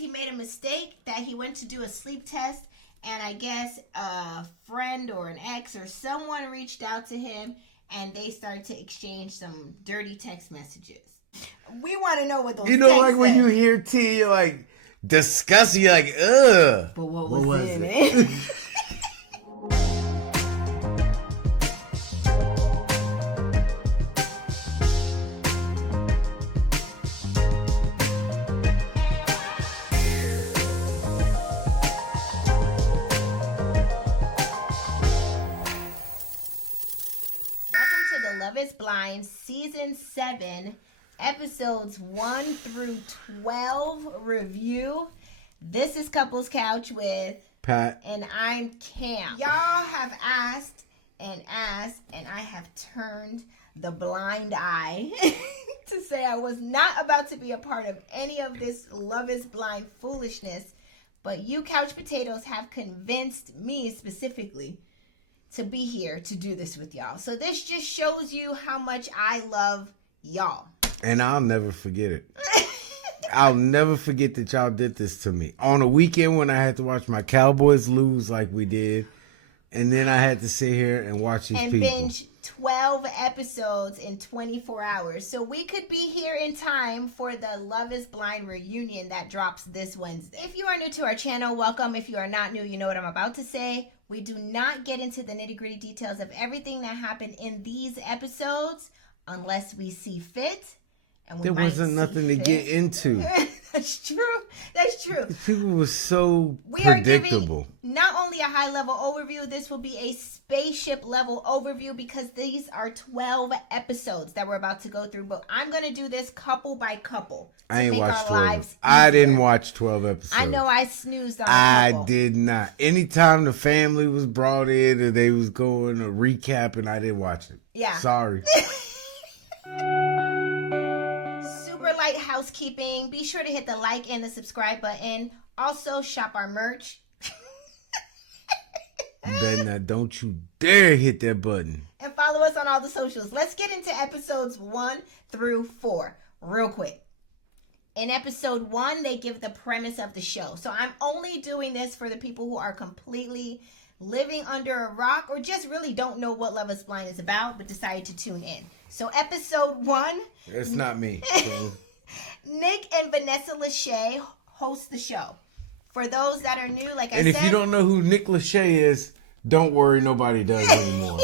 he made a mistake that he went to do a sleep test, and I guess a friend or an ex or someone reached out to him, and they started to exchange some dirty text messages. We want to know what those texts like when you hear T, you're like, disgusting, you're like, ugh. But what was in it? Loveisblind Season 7, Episodes 1 through 12 review. This is Couples Couch with Pat. And I'm Cam. Y'all have asked, and I have turned the blind eye to say I was not about to be a part of any of this Loveisblind foolishness, but you couch potatoes have convinced me specifically to be here to do this with y'all. So this just shows you how much I love y'all. And I'll never forget it. I'll never forget that y'all did this to me. On a weekend when I had to watch my Cowboys lose like we did, and then I had to sit here and watch these people. And binge 12 episodes in 24 hours. So we could be here in time for the Loveisblind reunion that drops this Wednesday. If you are new to our channel, welcome. If you are not new, you know what I'm about to say. We do not get into the nitty-gritty details of everything that happened in these episodes unless we see fit. And there wasn't nothing to get into. That's true. That's true. People were so predictable. Are giving not only a high-level overview, this will be a spaceship-level overview because these are 12 episodes that we're about to go through. But I'm going to do this couple by couple. I ain't watched 12. I didn't watch 12 episodes. I know I snoozed on a couple. I did not. Anytime the family was brought in or they was going a recap and I didn't watch it. Yeah. Sorry. Light housekeeping. Be sure to hit the like and the subscribe button. Also, shop our merch. Ben, now don't you dare hit that button. And follow us on all the socials. Let's get into episodes 1 through 4 real quick. In episode 1, they give the premise of the show. So I'm only doing this for the people who are completely living under a rock or just really don't know what Loveisblind is about but decided to tune in. So episode 1. It's not me. So. Nick and Vanessa Lachey host the show. For those that are new, like I said... And if you don't know who Nick Lachey is, don't worry, nobody does anymore.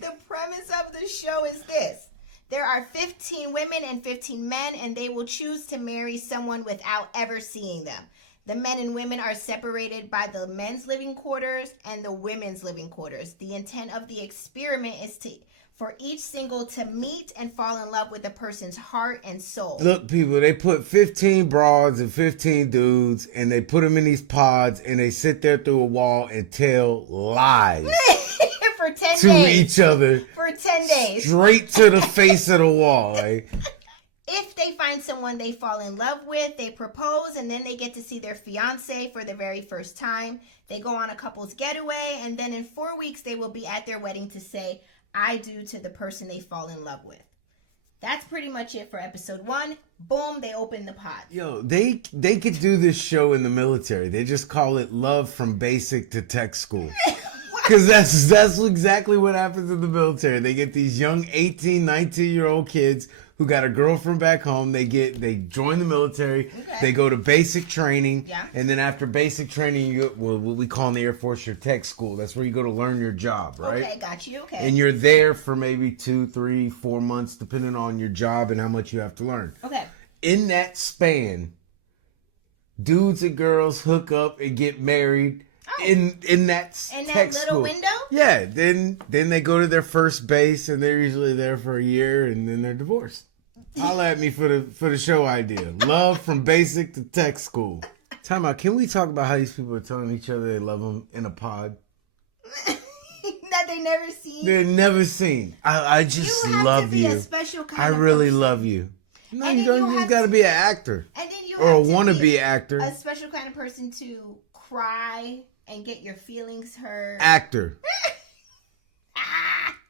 The premise of the show is this. There are 15 women and 15 men, and they will choose to marry someone without ever seeing them. The men and women are separated by the men's living quarters and the women's living quarters. The intent of the experiment is for each single to meet and fall in love with a person's heart and soul. Look, people, they put 15 broads and 15 dudes, and they put them in these pods, and they sit there through a wall and tell lies. For 10 days. To each other. For 10 days. Straight to the face of the wall. Like. If they find someone they fall in love with, they propose, and then they get to see their fiance for the very first time. They go on a couple's getaway, and then in 4 weeks, they will be at their wedding to say, I do to the person they fall in love with. That's pretty much it for episode 1. Boom, they open the pod. Yo, they could do this show in the military. They just call it Love from Basic to Tech School. Because that's exactly what happens in the military. They get these young 18, 19-year-old kids who got a girlfriend back home. They join the military. Okay. They go to basic training. Yeah. And then after basic training, you go, what we call in the Air Force your tech school. That's where you go to learn your job, right? Okay, got you. Okay. And you're there for maybe 2, 3, 4 months, depending on your job and how much you have to learn. Okay. In that span, dudes and girls hook up and get married. Oh. In that tech little school. Window? Yeah. Then they go to their first base and they're usually there for a year and then they're divorced. Holla at me for the show idea. Love from Basic to Tech School. Time out. Can we talk about how these people are telling each other they love them in a pod? That they never seen. They're never seen. I just love you. A special kind I really love you. No, you just got to be an actor. And then you or a wannabe actor. A special kind of person to cry and get your feelings hurt. Actor.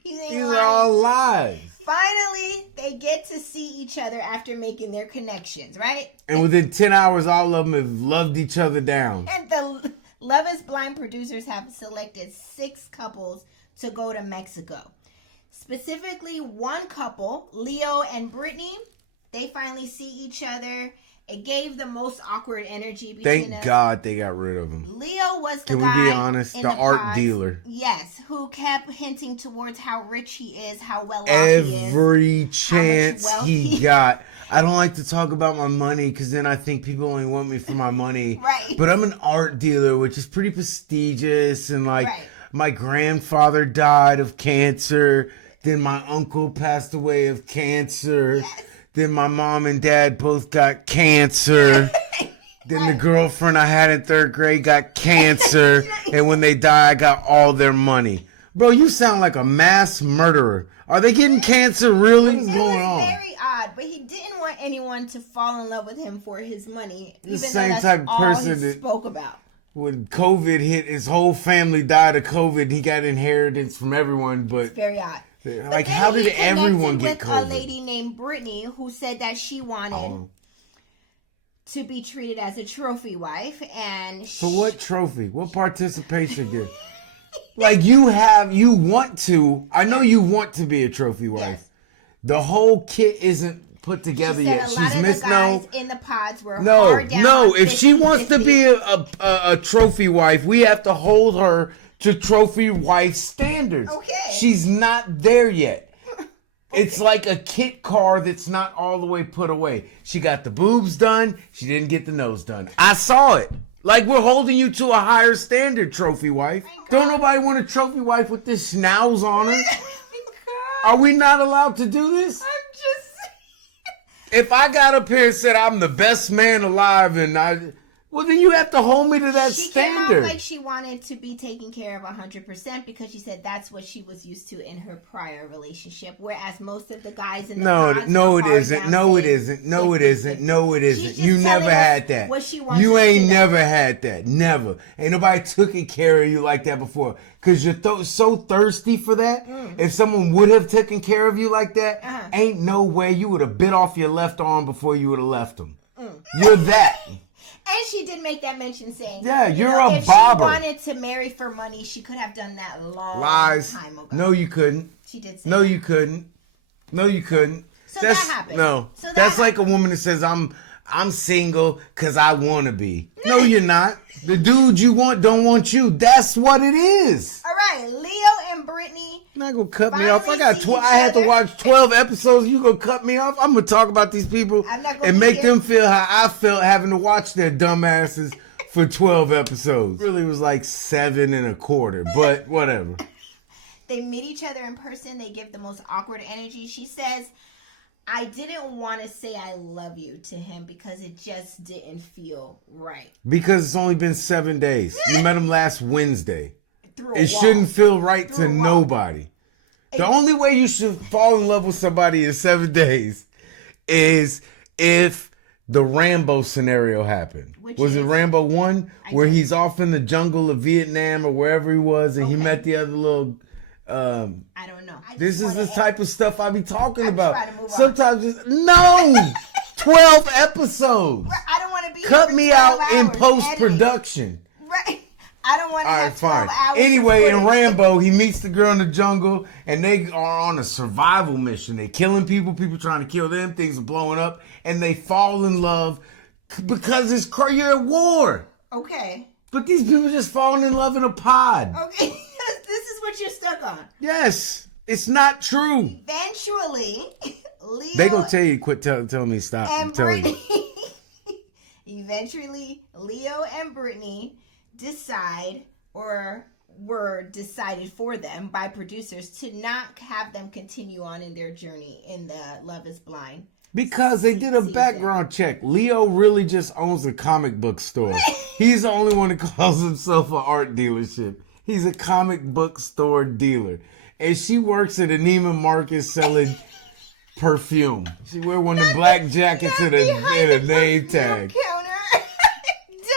He These are all lies. Finally, they get to see each other after making their connections, right? And within 10 hours, all of them have loved each other down. And the Loveisblind producers have selected 6 couples to go to Mexico. Specifically, one couple, Leo and Brittany, they finally see each other. It gave the most awkward energy between Thank God they got rid of him. Leo was the guy. guy. Can we be honest? The art pods, dealer. Yes, who kept hinting towards how rich he is, how well off Every he is. chance he got. I don't like to talk about my money because then I think people only want me for my money. Right. But I'm an art dealer, which is pretty prestigious. And like right. my grandfather died of cancer. Then my uncle passed away of cancer. Yes. Then my mom and dad both got cancer. Then the girlfriend I had in 3rd grade got cancer. And when they die, I got all their money. Bro, you sound like a mass murderer. Are they getting cancer really? What's going on? Very odd, but he didn't want anyone to fall in love with him for his money. The even same though that's type of all person he that spoke about. When COVID hit, his whole family died of COVID. He got inheritance from everyone, but it's very odd. Like, how did everyone get COVID? With a lady named Brittany who said that she wanted to be treated as a trophy wife, and so what trophy? What participation gift? Like you want to. I know you want to be a trophy wife. Yes. The whole kit isn't put together yet. She's missed no. In the pods were no, hard down no. If 50, she wants 50. to be a trophy wife, we have to hold her to trophy wife standards. Okay. She's not there yet. Okay. It's like a kit car that's not all the way put away. She got the boobs done. She didn't get the nose done. I saw it. Like, we're holding you to a higher standard, trophy wife. Don't nobody want a trophy wife with this schnauz on her. Are we not allowed to do this? I'm just... If I got up here and said I'm the best man alive and well, then you have to hold me to that standard. She came out like she wanted to be taken care of 100% because she said that's what she was used to in her prior relationship. Whereas most of the guys in the No, it isn't. No, it isn't. No, it isn't. No, it isn't. You never had that. What she wants you ain't never had that. Never. Ain't nobody taken care of you like that before. Because you're so thirsty for that. If someone would have taken care of you like that, ain't no way you would have bit off your left arm before you would have left them. You're that. And she did make that mention saying, yeah, you're a if bobber. If she wanted to marry for money, she could have done that time ago. No, you couldn't. She did say No, that. you couldn't. No, you couldn't. So that happened. No. So that's like a woman that says, I'm single because I want to be. No, you're not. The dude you want don't want you. That's what it is. All right, Leo and Brittany. You're not going to cut me off. I had to watch 12 episodes. You going to cut me off? I'm going to talk about these people and make them feel how I felt having to watch their dumbasses for 12 episodes. It really was like 7 1/4, but whatever. They meet each other in person. They give the most awkward energy. She says, I didn't want to say I love you to him because it just didn't feel right. Because it's only been 7 days. You met him last Wednesday. It shouldn't feel right to nobody. The only way you should fall in love with somebody in 7 days is if the Rambo scenario happened. Was it Rambo 1? Where he's off in the jungle of Vietnam or wherever he was and he met the other little... I don't know. This is the type of stuff I be talking about. Sometimes it's... No! 12 episodes! I don't want to be Cut me out in post-production. Right. I don't want to have 12 hours. Anyway, in Rambo, he meets the girl in the jungle, and they are on a survival mission. They're killing people trying to kill them, things are blowing up, and they fall in love because you're at war. Okay. But these people just falling in love in a pod. Okay, this is what you're stuck on. Yes, it's not true. Eventually, Leo... They gonna tell you, quit telling me stop. And Brittany... Eventually, Leo and Brittany... were decided for them by producers to not have them continue on in their journey in the Loveisblind. Because they did a background check. Leo really just owns a comic book store. He's the only one that calls himself an art dealership. He's a comic book store dealer. And she works at a Neiman Marcus selling perfume. She wear one of the black jackets and a name tag.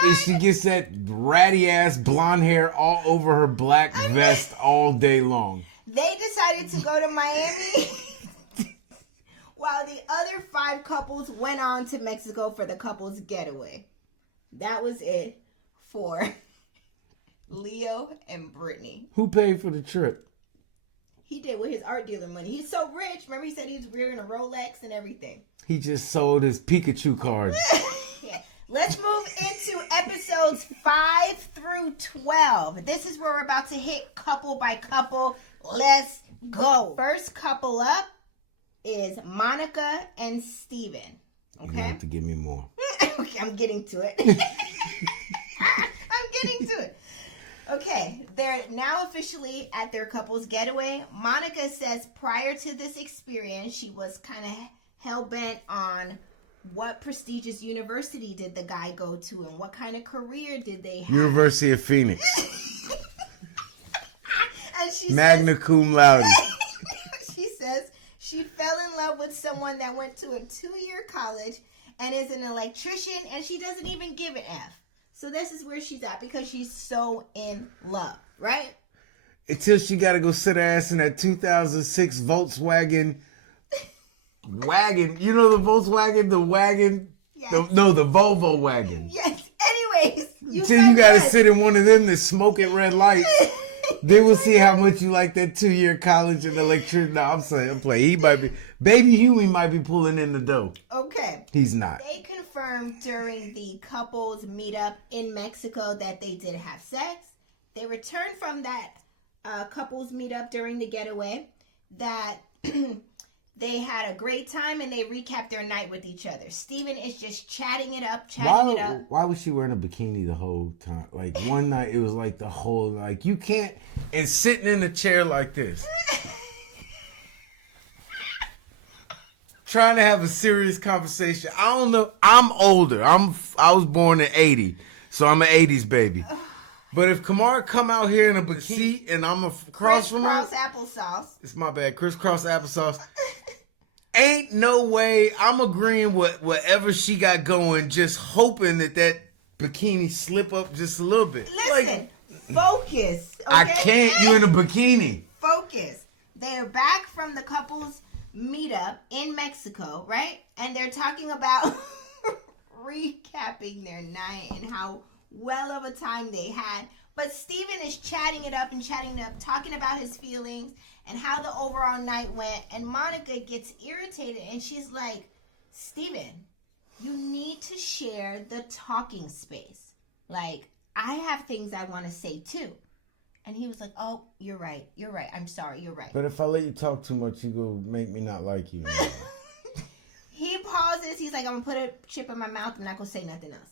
And she gets that ratty ass blonde hair all over her black vest all day long. They decided to go to Miami while the other 5 couples went on to Mexico for the couples getaway. That was it for Leo and Brittany. Who paid for the trip? He did with his art dealer money. He's so rich. Remember, he said he was wearing a Rolex and everything. He just sold his Pikachu card. Yeah. Let's move into episodes 5 through 12. This is where we're about to hit couple by couple. Let's go. First couple up is Monica and Steven. Okay? You have to give me more. Okay, I'm getting to it. I'm getting to it. Okay, they're now officially at their couple's getaway. Monica says prior to this experience, she was kind of hell-bent on what prestigious university did the guy go to and what kind of career did they have. University of Phoenix. And she Magna cum laude. She says she fell in love with someone that went to a 2-year college and is an electrician, and she doesn't even give an F. So this is where she's at because she's so in love, right? Until she got to go sit her ass in that 2006 Volkswagen wagon. You know the Volkswagen, the wagon? Yes. The Volvo wagon. Yes. Anyways. Until you got to sit in one of them that smoke at red lights. Then we'll see how much you like that 2-year college and electricity. No, I'm playing. He might be, Baby Huey might be pulling in the dough. Okay. He's not. They confirmed during the couples meetup in Mexico that they did have sex. They returned from that couples meetup during the getaway that they had a great time and they recapped their night with each other. Steven is just chatting it up. Why was she wearing a bikini the whole time? Like one night it was like the whole, like you can't, and sitting in a chair like this. Trying to have a serious conversation. I don't know. I'm older. I was born in 80, so I'm an 80s baby. But if Kamara come out here in a bikini and I'm across from her, applesauce. It's my bad. Crisscross applesauce. Ain't no way I'm agreeing with whatever she got going, just hoping that bikini slip up just a little bit. Listen, focus. Okay? I can't. You in a bikini. Focus. They're back from the couples meetup in Mexico, right? And they're talking about recapping their night and how well of a time they had. But Steven is chatting it up, talking about his feelings and how the overall night went. And Monica gets irritated and she's like, Steven, you need to share the talking space. Like, I have things I want to say too. And he was like, oh, you're right. I'm sorry, you're right. But if I let you talk too much, you go make me not like you. He pauses. He's like, I'm going to put a chip in my mouth. I'm not going to say nothing else.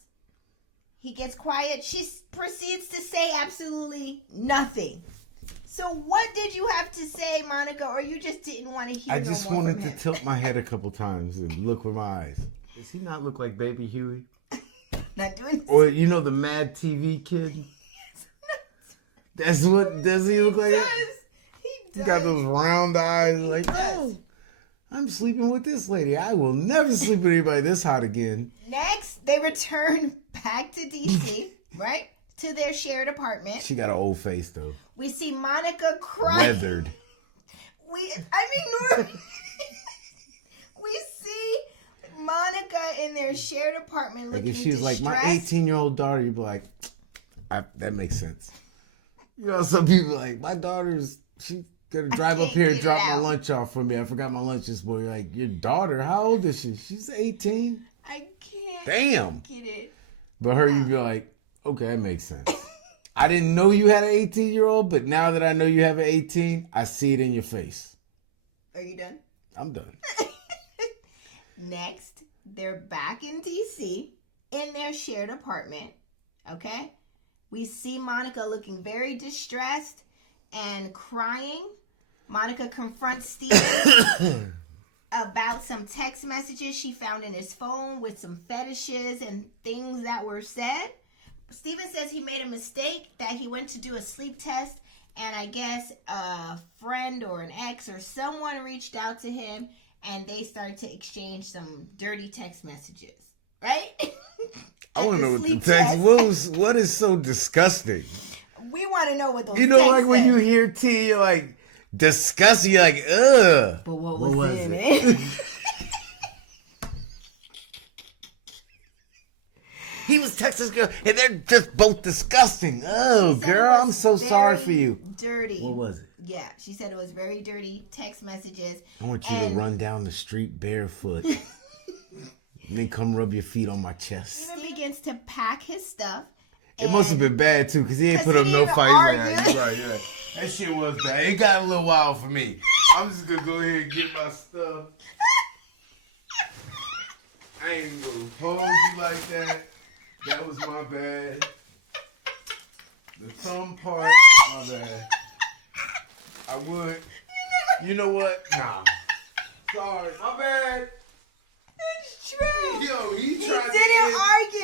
He gets quiet. She proceeds to say absolutely nothing. So what did you have to say, Monica, or you just didn't want to hear I just no more wanted from to him? tilt my head a couple times and look with my eyes. Does he not look like Baby Huey? Not doing this. Or, you know, the Mad TV kid? That's what, does he look like? He That? does. He got those round eyes like, oh, I'm sleeping with this lady. I will never sleep with anybody this hot again. Next, they return back to D.C., right? To their shared apartment. She got an old face, though. We see Monica crying. Weathered. We see Monica in their shared apartment looking Like if she was like my 18-year-old daughter, you'd be like, that makes sense. You know, some people like, my daughter's, she's going to drive up here and drop my lunch off for me. I forgot my lunch this morning. Like, your daughter, how old is she? She's 18. I can't Damn. get it. But her, you'd be like, okay, that makes sense. I didn't know you had an 18-year-old, but now that I know you have an 18, I see it in your face. Are you done? I'm done. Next, they're back in D.C. in their shared apartment. Okay? We see Monica looking very distressed and crying. Monica confronts Steven about some text messages she found in his phone with some fetishes and things that were said. Steven says he made a mistake, that he went to do a sleep test, and I guess a friend or an ex or someone reached out to him, and they started to exchange some dirty text messages. Right? I want to know what the text, what is so disgusting? We want to know what those You know, texts like when said. you hear T, you're like, disgusting. You're like, ugh. But what was in it? He was Texas girl, and they're just both disgusting. Oh, girl, I'm so sorry for you. Dirty. What was it? Yeah, she said it was very dirty text messages. I want you to run down the street barefoot. And then come rub your feet on my chest. Steven begins to pack his stuff. It must have been bad, too, because he ain't put up no fight. Right. That shit was bad. It got a little wild for me. I'm just going to go ahead and get my stuff. I ain't going to hold you like that. That was my bad. The thumb part, my bad. I would. You know what? Nah. Sorry. My bad. It's true. Yo, he didn't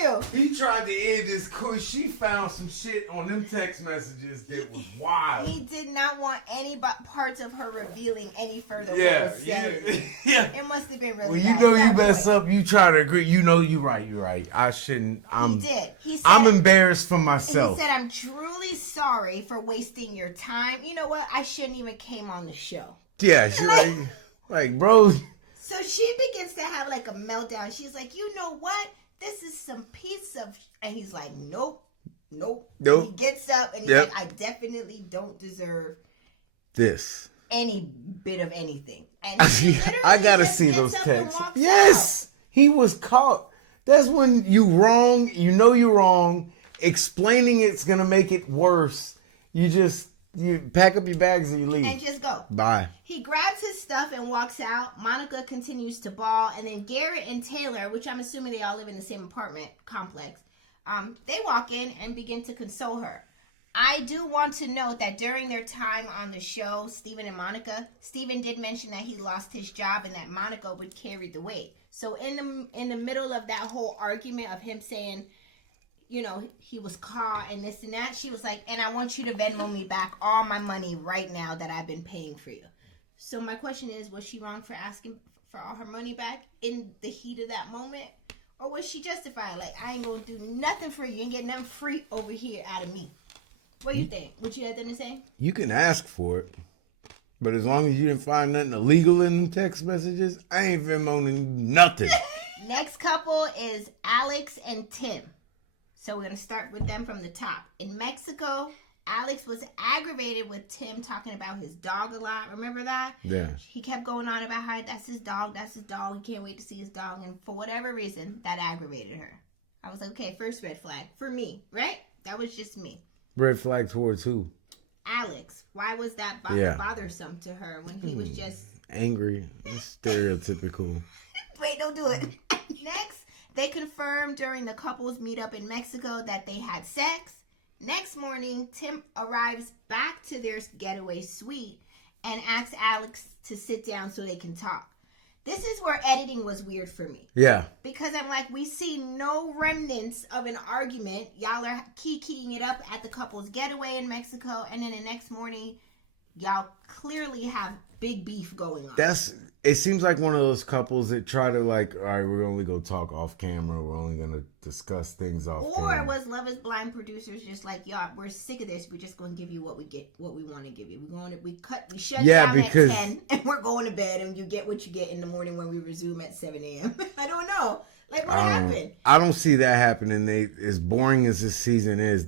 argue. He tried to end this because she found some shit on them text messages that was wild. He did not want any parts of her revealing any further. Yeah, what was said. yeah. It must have been really Well, bad. you know you mess up. You try to agree. You know you're right. I shouldn't. He did. He said, I'm embarrassed for myself. He said, I'm truly sorry for wasting your time. You know what? I shouldn't even came on the show. Yeah, she's like, bro. So she begins to have like a meltdown. She's like, you know what? This is some piece of... And he's like, nope. He gets up and he's like, I definitely don't deserve this. Any bit of anything. And I gotta see those texts. Yes. He was caught. That's when you wrong. You know you're wrong. Explaining it's gonna make it worse. You pack up your bags and you leave. And just go. Bye. He grabs his stuff and walks out. Monica continues to bawl. And then Garrett and Taylor, which I'm assuming they all live in the same apartment complex, they walk in and begin to console her. I do want to note that during their time on the show, Steven and Monica, Steven did mention that he lost his job and that Monica would carry the weight. So in the middle of that whole argument of him saying, you know, he was caught and this and that, she was like, and I want you to Venmo me back all my money right now that I've been paying for you. So my question is, was she wrong for asking for all her money back in the heat of that moment? Or was she justified? Like, I ain't gonna do nothing for you. You ain't get nothing free over here out of me. What do you think? Would you have done the same? You can ask for it. But as long as you didn't find nothing illegal in the text messages, I ain't Venmoing nothing. Next couple is Alex and Tim. So we're going to start with them from the top. In Mexico, Alex was aggravated with Tim talking about his dog a lot. Remember that? Yeah. He kept going on about how that's his dog. He can't wait to see his dog. And for whatever reason, that aggravated her. I was like, okay, first red flag. For me, right? That was just me. Red flag towards who? Alex. Why was that bothersome to her when he was just... angry. It's stereotypical. Wait, don't do it. Next. They confirmed during the couple's meetup in Mexico that they had sex. Next morning, Tim arrives back to their getaway suite and asks Alex to sit down so they can talk. This is where editing was weird for me. Yeah. Because I'm like, we see no remnants of an argument. Y'all are keying it up at the couple's getaway in Mexico. And then the next morning, y'all clearly have big beef going on. It seems like one of those couples that try to like, all right, we're only going to talk off camera. We're only going to discuss things off camera. Or was Loveisblind producers just like, y'all, we're sick of this. We're just going to give you what we want to give you. We shut down at 10 and we're going to bed and you get what you get in the morning when we resume at 7 a.m. I don't know. Like, what happened? I don't see that happening. As boring as this season is,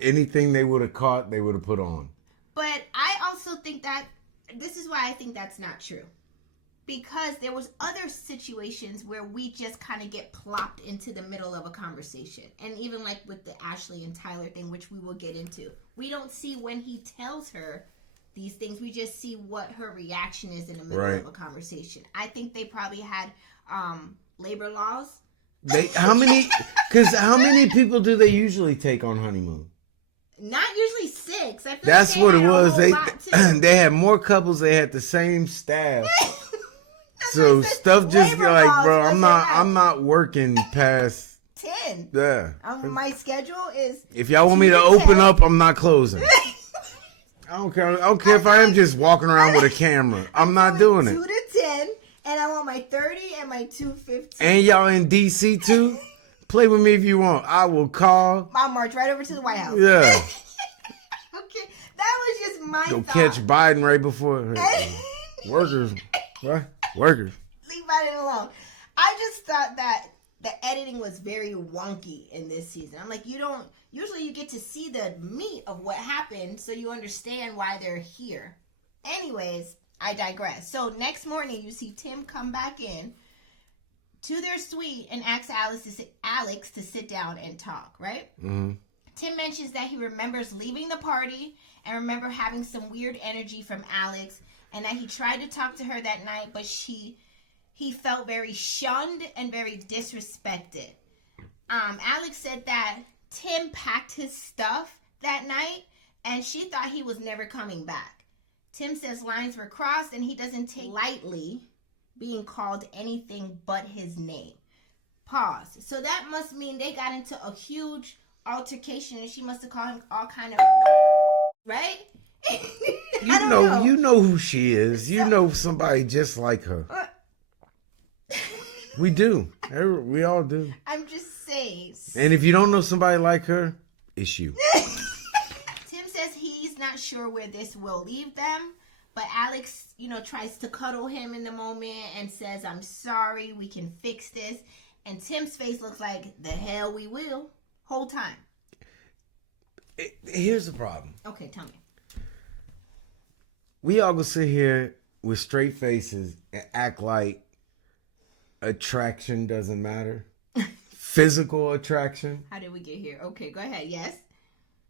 anything they would have caught, they would have put on. But I also think that, this is why I think that's not true. Because there was other situations where we just kind of get plopped into the middle of a conversation. And even like with the Ashley and Tyler thing, which we will get into. We don't see when he tells her these things. We just see what her reaction is in the middle of a conversation. I think they probably had labor laws. How many people do they usually take on honeymoon? Not usually 6. I feel That's like what it was. They had more couples. They had the same staff. So stuff just like, bro, I'm not working past 10. Yeah. My schedule is. If y'all want me to open up, I'm not closing. I don't care if I am just walking around with a camera. I'm not doing it. 2 to 10, and I want my 30 and my 2:15. And y'all in DC too? Play with me if you want. I will call. I'll march right over to the White House. Yeah. Okay. was just my Go thought. catch Biden right before. Workers. What? Workers. Leave Biden alone. I just thought that the editing was very wonky in this season. I'm like, usually you get to see the meat of what happened so you understand why they're here. Anyways, I digress. So next morning you see Tim come back in to their suite and ask Alex to sit down and talk, right? Mm-hmm. Tim mentions that he remembers leaving the party and remember having some weird energy from Alex, and that he tried to talk to her that night, but he felt very shunned and very disrespected. Alex said that Tim packed his stuff that night, and she thought he was never coming back. Tim says lines were crossed, and he doesn't take lightly being called anything but his name. Pause. So that must mean they got into a huge altercation, and she must have called him all kind of... Right? You know who she is. You know somebody just like her. We do. We all do. I'm just saying. And if you don't know somebody like her, it's you. Tim says he's not sure where this will leave them, but Alex, tries to cuddle him in the moment and says, I'm sorry, we can fix this. And Tim's face looks like, the hell we will, whole time. Here's the problem. Okay, tell me. We all go sit here with straight faces and act like attraction doesn't matter. Physical attraction. How did we get here? Okay, go ahead. Yes.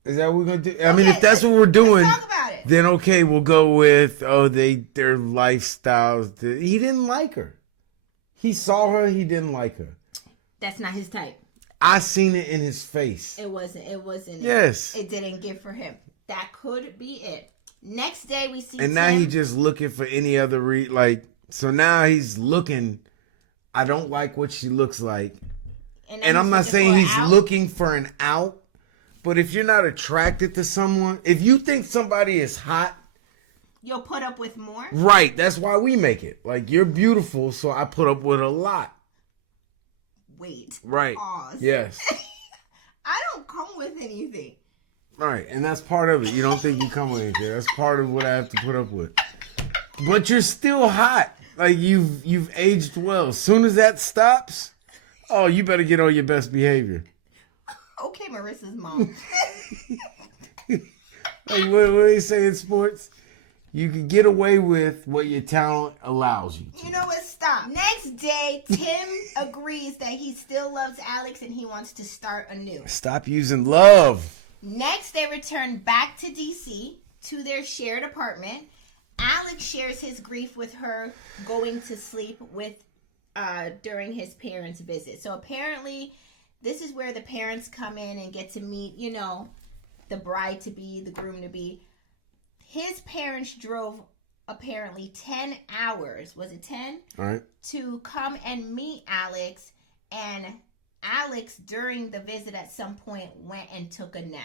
Is that what we're going to do? I mean, if that's what we're doing, let's talk about it. Then okay, we'll go with, their lifestyles. He didn't like her. He saw her, he didn't like her. That's not his type. I seen it in his face. It wasn't. Yes. It didn't give for him. That could be it. Next day we see And now he's just looking for any other so now he's looking, I don't like what she looks like. And I'm not saying he's looking for an out, but if you're not attracted to someone, if you think somebody is hot, you'll put up with more. Right. That's why we make it. Like, you're beautiful, so I put up with a lot. Wait. Right. Pause. Yes. I don't come with anything. Right. And that's part of it. You don't think you come with anything. That's part of what I have to put up with. But you're still hot. Like, you've aged well. As soon as that stops, you better get on your best behavior. Okay, Marissa's mom. Like, what do they say in sports? You can get away with what your talent allows you to. You know what? Stop. Next day, Tim agrees that he still loves Alex and he wants to start anew. Stop using love. Next, they return back to D.C. to their shared apartment. Alex shares his grief with her going to sleep during his parents' visit. So apparently, this is where the parents come in and get to meet, the bride-to-be, the groom-to-be. His parents drove apparently 10 hours. Was it 10? All right. To come and meet Alex. And Alex, during the visit at some point, went and took a nap.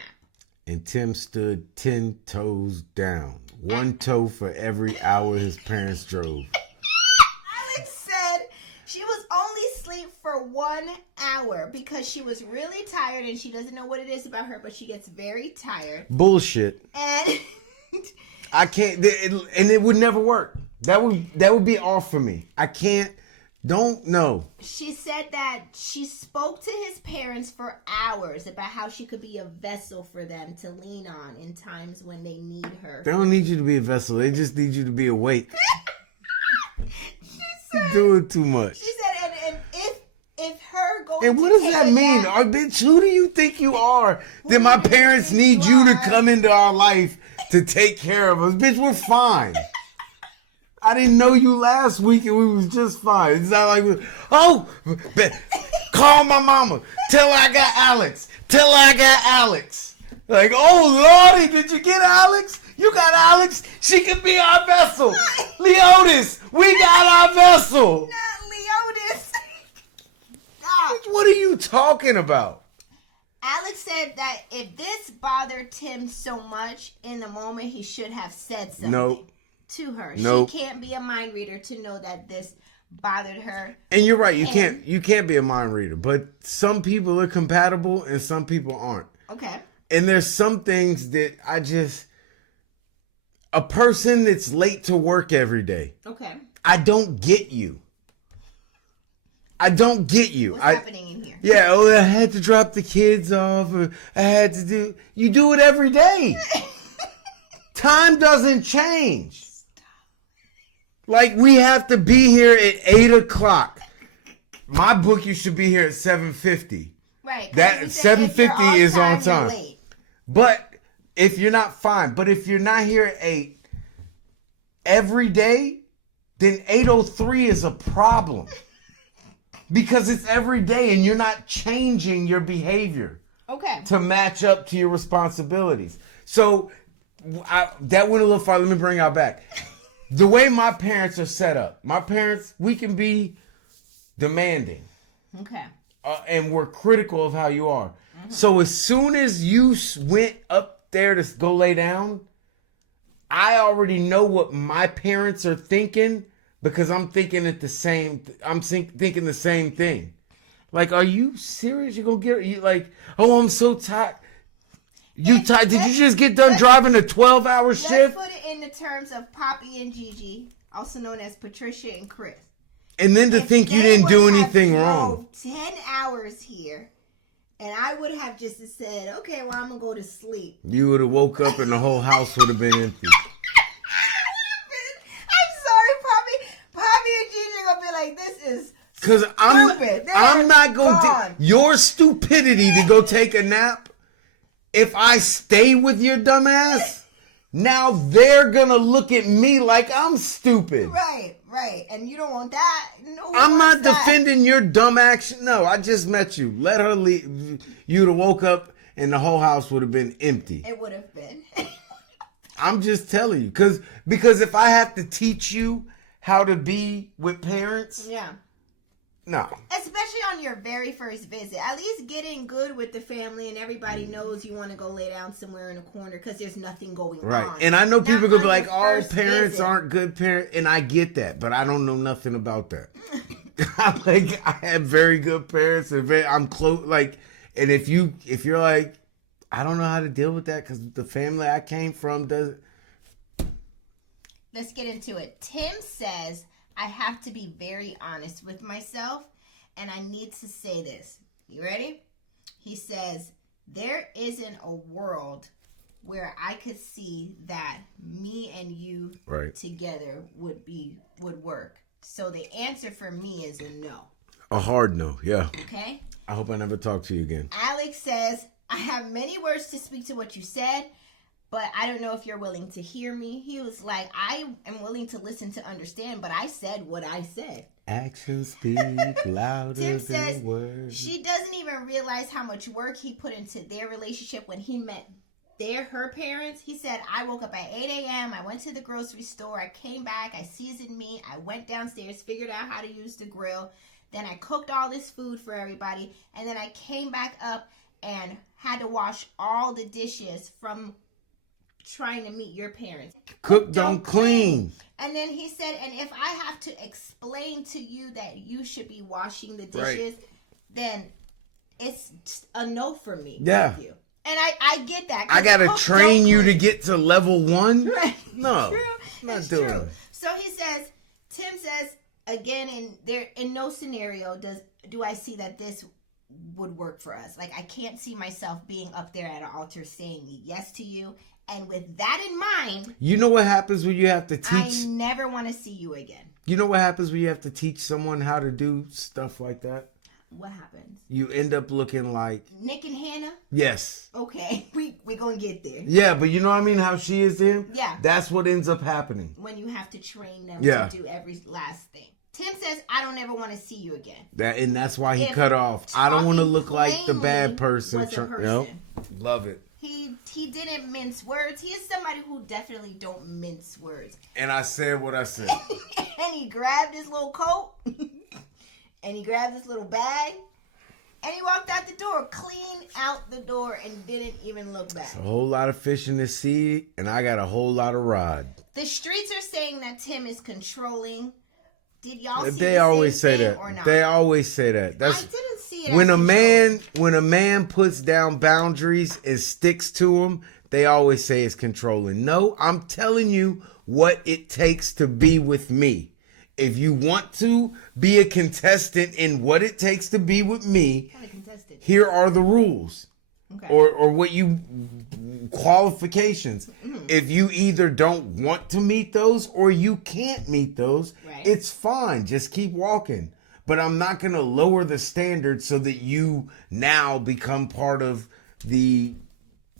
And Tim stood 10 toes down. 1 toe for every hour his parents drove. Alex said she was only asleep for 1 hour because she was really tired and she doesn't know what it is about her, but she gets very tired. Bullshit. And... I can't, and it would never work. That would be off for me. I can't, don't know. She said that she spoke to his parents for hours about how she could be a vessel for them to lean on in times when they need her. They don't need you to be a vessel. They just need you to be awake. You're doing too much. She said, and if her going and what does that mean? Bitch, who do you think you are? That my parents need you to come into our life to take care of us. Bitch, we're fine. I didn't know you last week and we was just fine. It's not like, call my mama. Tell her I got Alex. Tell her I got Alex. Like, oh, Lordy, did you get Alex? You got Alex? She can be our vessel. Leotis, we got our vessel. Not Leotis. Stop. What are you talking about? Alex said that if this bothered Tim so much in the moment, he should have said something to her. She can't be a mind reader to know that this bothered her. And you're right, you can't be a mind reader, but some people are compatible and some people aren't. Okay. And there's some things that A person that's late to work every day. Okay. I don't get you. I don't get you. What's happening in here? Yeah, oh, I had to drop the kids off. Or I had to do... You do it every day. Time doesn't change. Like, we have to be here at 8 o'clock. My bookie should be here at 7:50. Right. That 7:50 is on time. But if you're not, fine. But if you're not here at 8 every day, then 8:03 is a problem. Because it's every day and you're not changing your behavior. Okay. To match up to your responsibilities. So that went a little far. Let me bring y'all back. The way my parents are set up. My parents, we can be demanding. Okay. And we're critical of how you are. Mm-hmm. So as soon as you went up there to go lay down, I already know what my parents are thinking because I'm thinking thinking the same thing. Like, are you serious? You're gonna get you like, oh, I'm so tired. You tired? Did you just get done driving a 12-hour shift? Let's put it in the terms of Poppy and Gigi, also known as Patricia and Chris. And then to think you didn't do anything wrong. 10 hours here, and I would have just said, okay, well, I'm going to go to sleep. You would have woke up and the whole house would have been empty. I'm sorry, Poppy and Gigi are going to be like, this is because I'm not going to... Your stupidity to go take a nap, if I stay with your dumb ass... Now they're going to look at me like I'm stupid. Right. And you don't want that. No, I'm not defending your dumb action. No, I just met you. Let her leave. You'd have woke up and the whole house would have been empty. It would have been. I'm just telling you. Because if I have to teach you how to be with parents. Yeah. No. Especially on your very first visit. At least get in good with the family and everybody knows you want to go lay down somewhere in a corner because there's nothing going on. Right. And I know people are going to be like, oh, parents aren't good parents. And I get that. But I don't know nothing about that. I'm like, I have very good parents. And I'm close. Like, and if you're like, I don't know how to deal with that because the family I came from doesn't. Let's get into it. Tim says... I have to be very honest with myself, and I need to say this. You ready? He says, there isn't a world where I could see that me and you together would work. So the answer for me is a no. A hard no, yeah. Okay? I hope I never talk to you again. Alex says, I have many words to speak to what you said, but I don't know if you're willing to hear me. He was like, I am willing to listen to understand, but I said what I said. Actions speak louder Tim says than words. She doesn't even realize how much work he put into their relationship when he met her parents. He said, I woke up at 8 a.m. I went to the grocery store. I came back. I seasoned meat. I went downstairs, figured out how to use the grill. Then I cooked all this food for everybody. And then I came back up and had to wash all the dishes from trying to meet your parents. Cook, don't clean. And then he said, and if I have to explain to you that you should be washing the dishes, then it's a no for me. Yeah. With you. And I get that. I got to train you to get to level 1? Right. No. True. Not doing it. So he says, Tim says, again, in no scenario do I see that this would work for us. Like, I can't see myself being up there at an altar saying yes to you. And with that in mind... You know what happens when you have to teach... I never want to see you again. You know what happens when you have to teach someone how to do stuff like that? What happens? You end up looking like... Nick and Hannah? Yes. Okay, we're going to get there. Yeah, but you know what I mean? How she is to him? Yeah. That's what ends up happening. When you have to train them to do every last thing. Tim says, I don't ever want to see you again. And that's why he cut off. I don't want to look like the bad person. Yep. Love it. He didn't mince words. He is somebody who definitely don't mince words. And I said what I said. And he grabbed his little coat. And he grabbed his little bag. And he walked out the door. Clean out the door and didn't even look back. It's a whole lot of fish in the sea. And I got a whole lot of rod. The streets are saying that Tim is controlling. Did y'all see They always say that. Or not? They always say that. I didn't see it. When a man puts down boundaries and sticks to them, they always say it's controlling. No, I'm telling you what it takes to be with me. If you want to be a contestant in what it takes to be with me, here are the rules. Okay. Or what you qualifications. Mm-hmm. If you either don't want to meet those or you can't meet those, right, it's fine. Just keep walking. But I'm not going to lower the standard so that you now become part of the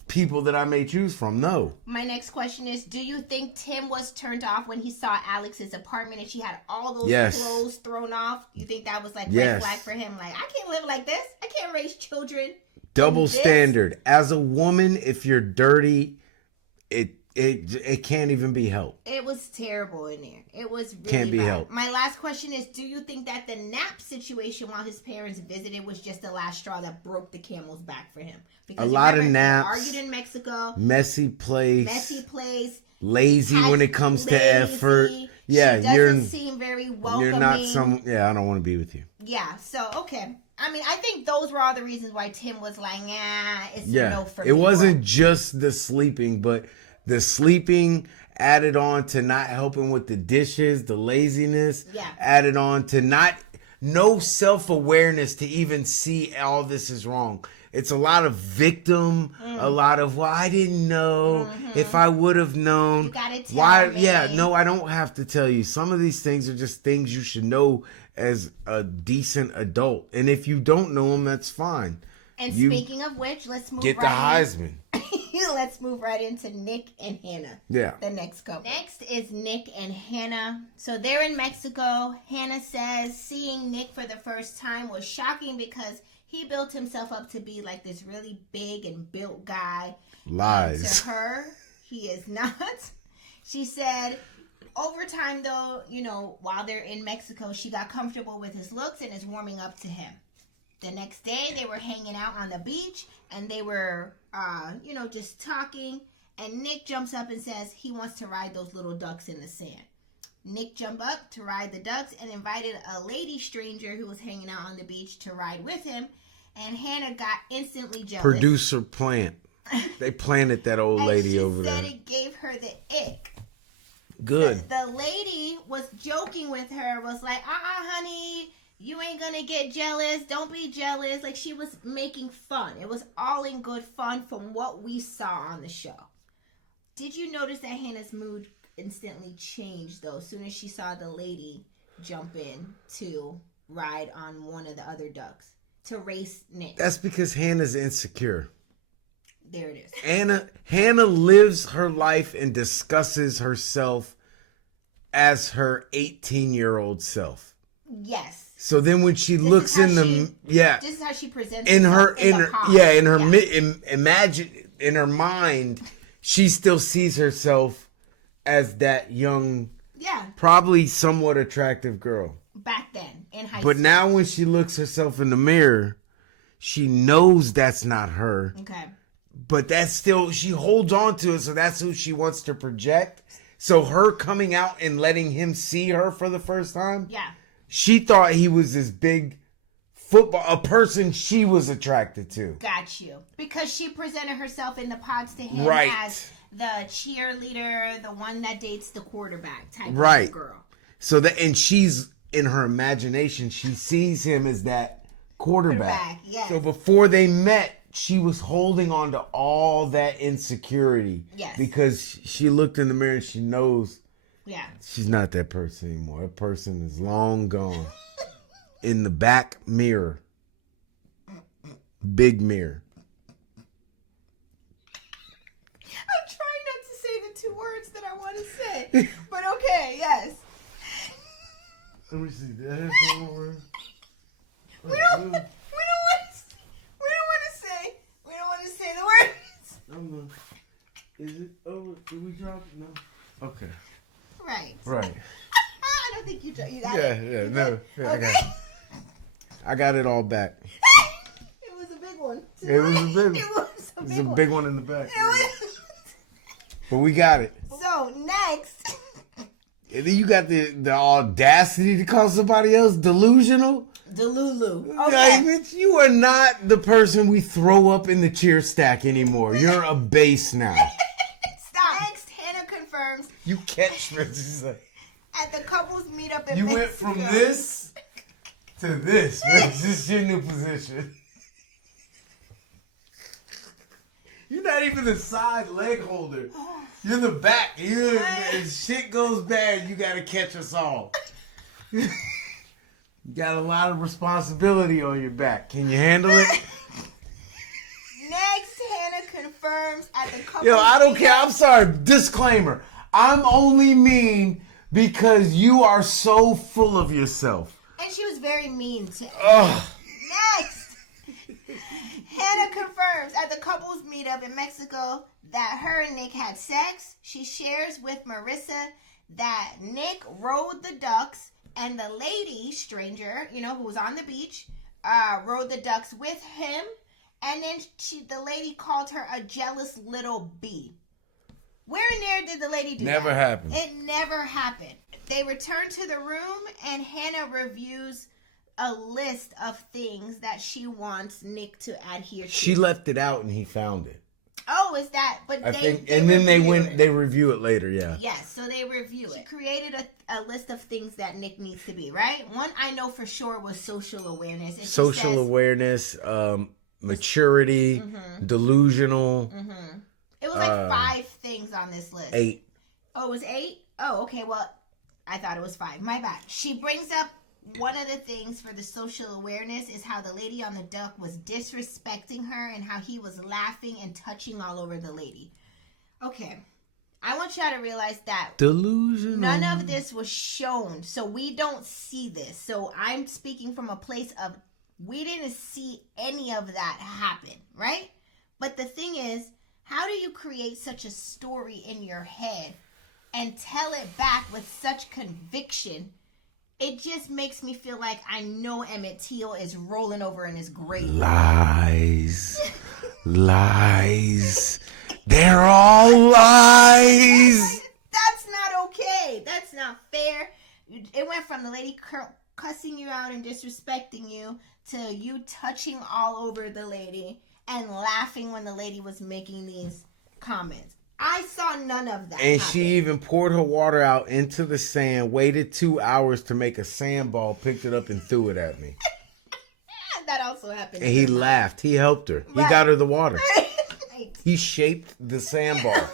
people that I may choose from. No. My next question is, do you think Tim was turned off when he saw Alex's apartment and she had all those clothes thrown off? You think that was like red flag for him? Like, I can't live like this. I can't raise children. Double standard. As a woman, if you're dirty, it can't even be helped. It was terrible in there. It was really can't be bad. helped. My last question is, do you think that the nap situation while his parents visited was just the last straw that broke the camel's back for him? Because a lot of naps. Argued in Mexico. Messy place. Lazy when it comes to effort. Yeah, she doesn't seem very welcoming. You're not I don't want to be with you. Yeah, so okay. I mean, I think those were all the reasons why Tim was like, it's a no for me. It wasn't just the sleeping, but the sleeping added on to not helping with the dishes, the laziness, added on to no self-awareness to even see all this is wrong. It's a lot of victim, a lot of, well, I didn't know. If I would have known. You gotta tell me. Yeah, no, I don't have to tell you. Some of these things are just things you should know as a decent adult. And if you don't know them, that's fine. And speaking of which, let's move get the Heisman. Let's move right into Nick and Hannah. Yeah. The next couple. Next is Nick and Hannah. So they're in Mexico. Hannah says seeing Nick for the first time was shocking because he built himself up to be like this really big and built guy. Lies. And to her, he is not. She said, over time though, while they're in Mexico, she got comfortable with his looks and is warming up to him. The next day, they were hanging out on the beach, and they were, just talking, and Nick jumps up and says he wants to ride those little ducks in the sand. Nick jumped up to ride the ducks and invited a lady stranger who was hanging out on the beach to ride with him, and Hannah got instantly jealous. Producer plant. They planted that old lady over there. And she said it gave her the ick. Good. The lady was joking with her, was like, honey, you ain't gonna get jealous. Don't be jealous. Like, she was making fun. It was all in good fun from what we saw on the show. Did you notice that Hannah's mood instantly changed, though, as soon as she saw the lady jump in to ride on one of the other ducks to race Nick? That's because Hannah's insecure. There it is. Hannah lives her life and discusses herself as her 18-year-old self. Yes. So then when she looks in the this is how she presents in her imagine in her mind, she still sees herself as that young, probably somewhat attractive girl back then in high school. But now when she looks herself in the mirror, she knows that's not her. Okay. But that's still, she holds on to it, so that's who she wants to project. So her coming out and letting him see her for the first time. Yeah. She thought he was this big a person she was attracted to. Got you. Because she presented herself in the pods to him as the cheerleader, the one that dates the quarterback type of girl. So and she's, in her imagination, she sees him as that quarterback. Yes. So before they met, she was holding on to all that insecurity. Yes. Because she looked in the mirror and she knows. Yeah. She's not that person anymore. That person is long gone. In the back mirror. Big mirror. I'm trying not to say the two words that I want to say. But okay, yes. Let me see. Did I have one more word? We don't want to say the words. No. Is it? Oh, did we drop it? No. Okay. Right. I don't think you got it. Yeah, no. Okay. I got it all back. It was a big one. It was a big one. It was a big one in the back. But we got it. So, next. And then you got the audacity to call somebody else delusional? Delulu. Like, bitch, you are not the person we throw up in the cheer stack anymore. You're a base now. Stop. Next, Hannah confirms. You catch Francis. At the couples meetup in You Mexico. went from this to this. This is your new position. You're not even the side leg holder. You're the back. If shit goes bad, you gotta catch us all. You got a lot of responsibility on your back. Can you handle it? Next, Hannah confirms at the couples Yo, I don't meetup. care. I'm sorry. Disclaimer. I'm only mean because you are so full of yourself. And she was very mean to Ugh. Next, Hannah confirms at the couples meetup in Mexico that her and Nick had sex. She shares with Marissa that Nick rode the ducks and the lady, stranger, who was on the beach, rode the ducks with him. And then the lady called her a jealous little bee. Where in there did the lady do Never that? happened. It never happened. They return to the room and Hannah reviews a list of things that she wants Nick to adhere to. She left it out and he found it. Oh, is that? But I think, and then they review it later. Yeah. Yes, so they review it. She created a list of things that Nick needs to be, right? One I know for sure was social awareness. And Social awareness, maturity, delusional. It was like 5 things on this list. 8. Oh, it was 8? Oh, okay. Well, I thought it was 5. My bad. She brings up one of the things for the social awareness is how the lady on the duck was disrespecting her and how he was laughing and touching all over the lady. Okay. I want y'all to realize that Delusional. none of this was shown, so we don't see this. So I'm speaking from a place of we didn't see any of that happen, right? But the thing is, how do you create such a story in your head and tell it back with such conviction? It just makes me feel like I know Emmett Till is rolling over in his grave. Lies. Lies. They're all lies. That's not okay. That's not fair. It went from the lady cussing you out and disrespecting you to you touching all over the lady and laughing when the lady was making these comments. I saw none of that. And happen. she even poured her water out into the sand, waited 2 hours to make a sandball, picked it up and threw it at me. That also happened. And he laughed. He helped her. He Right. got her the water. Right. He shaped the sandball.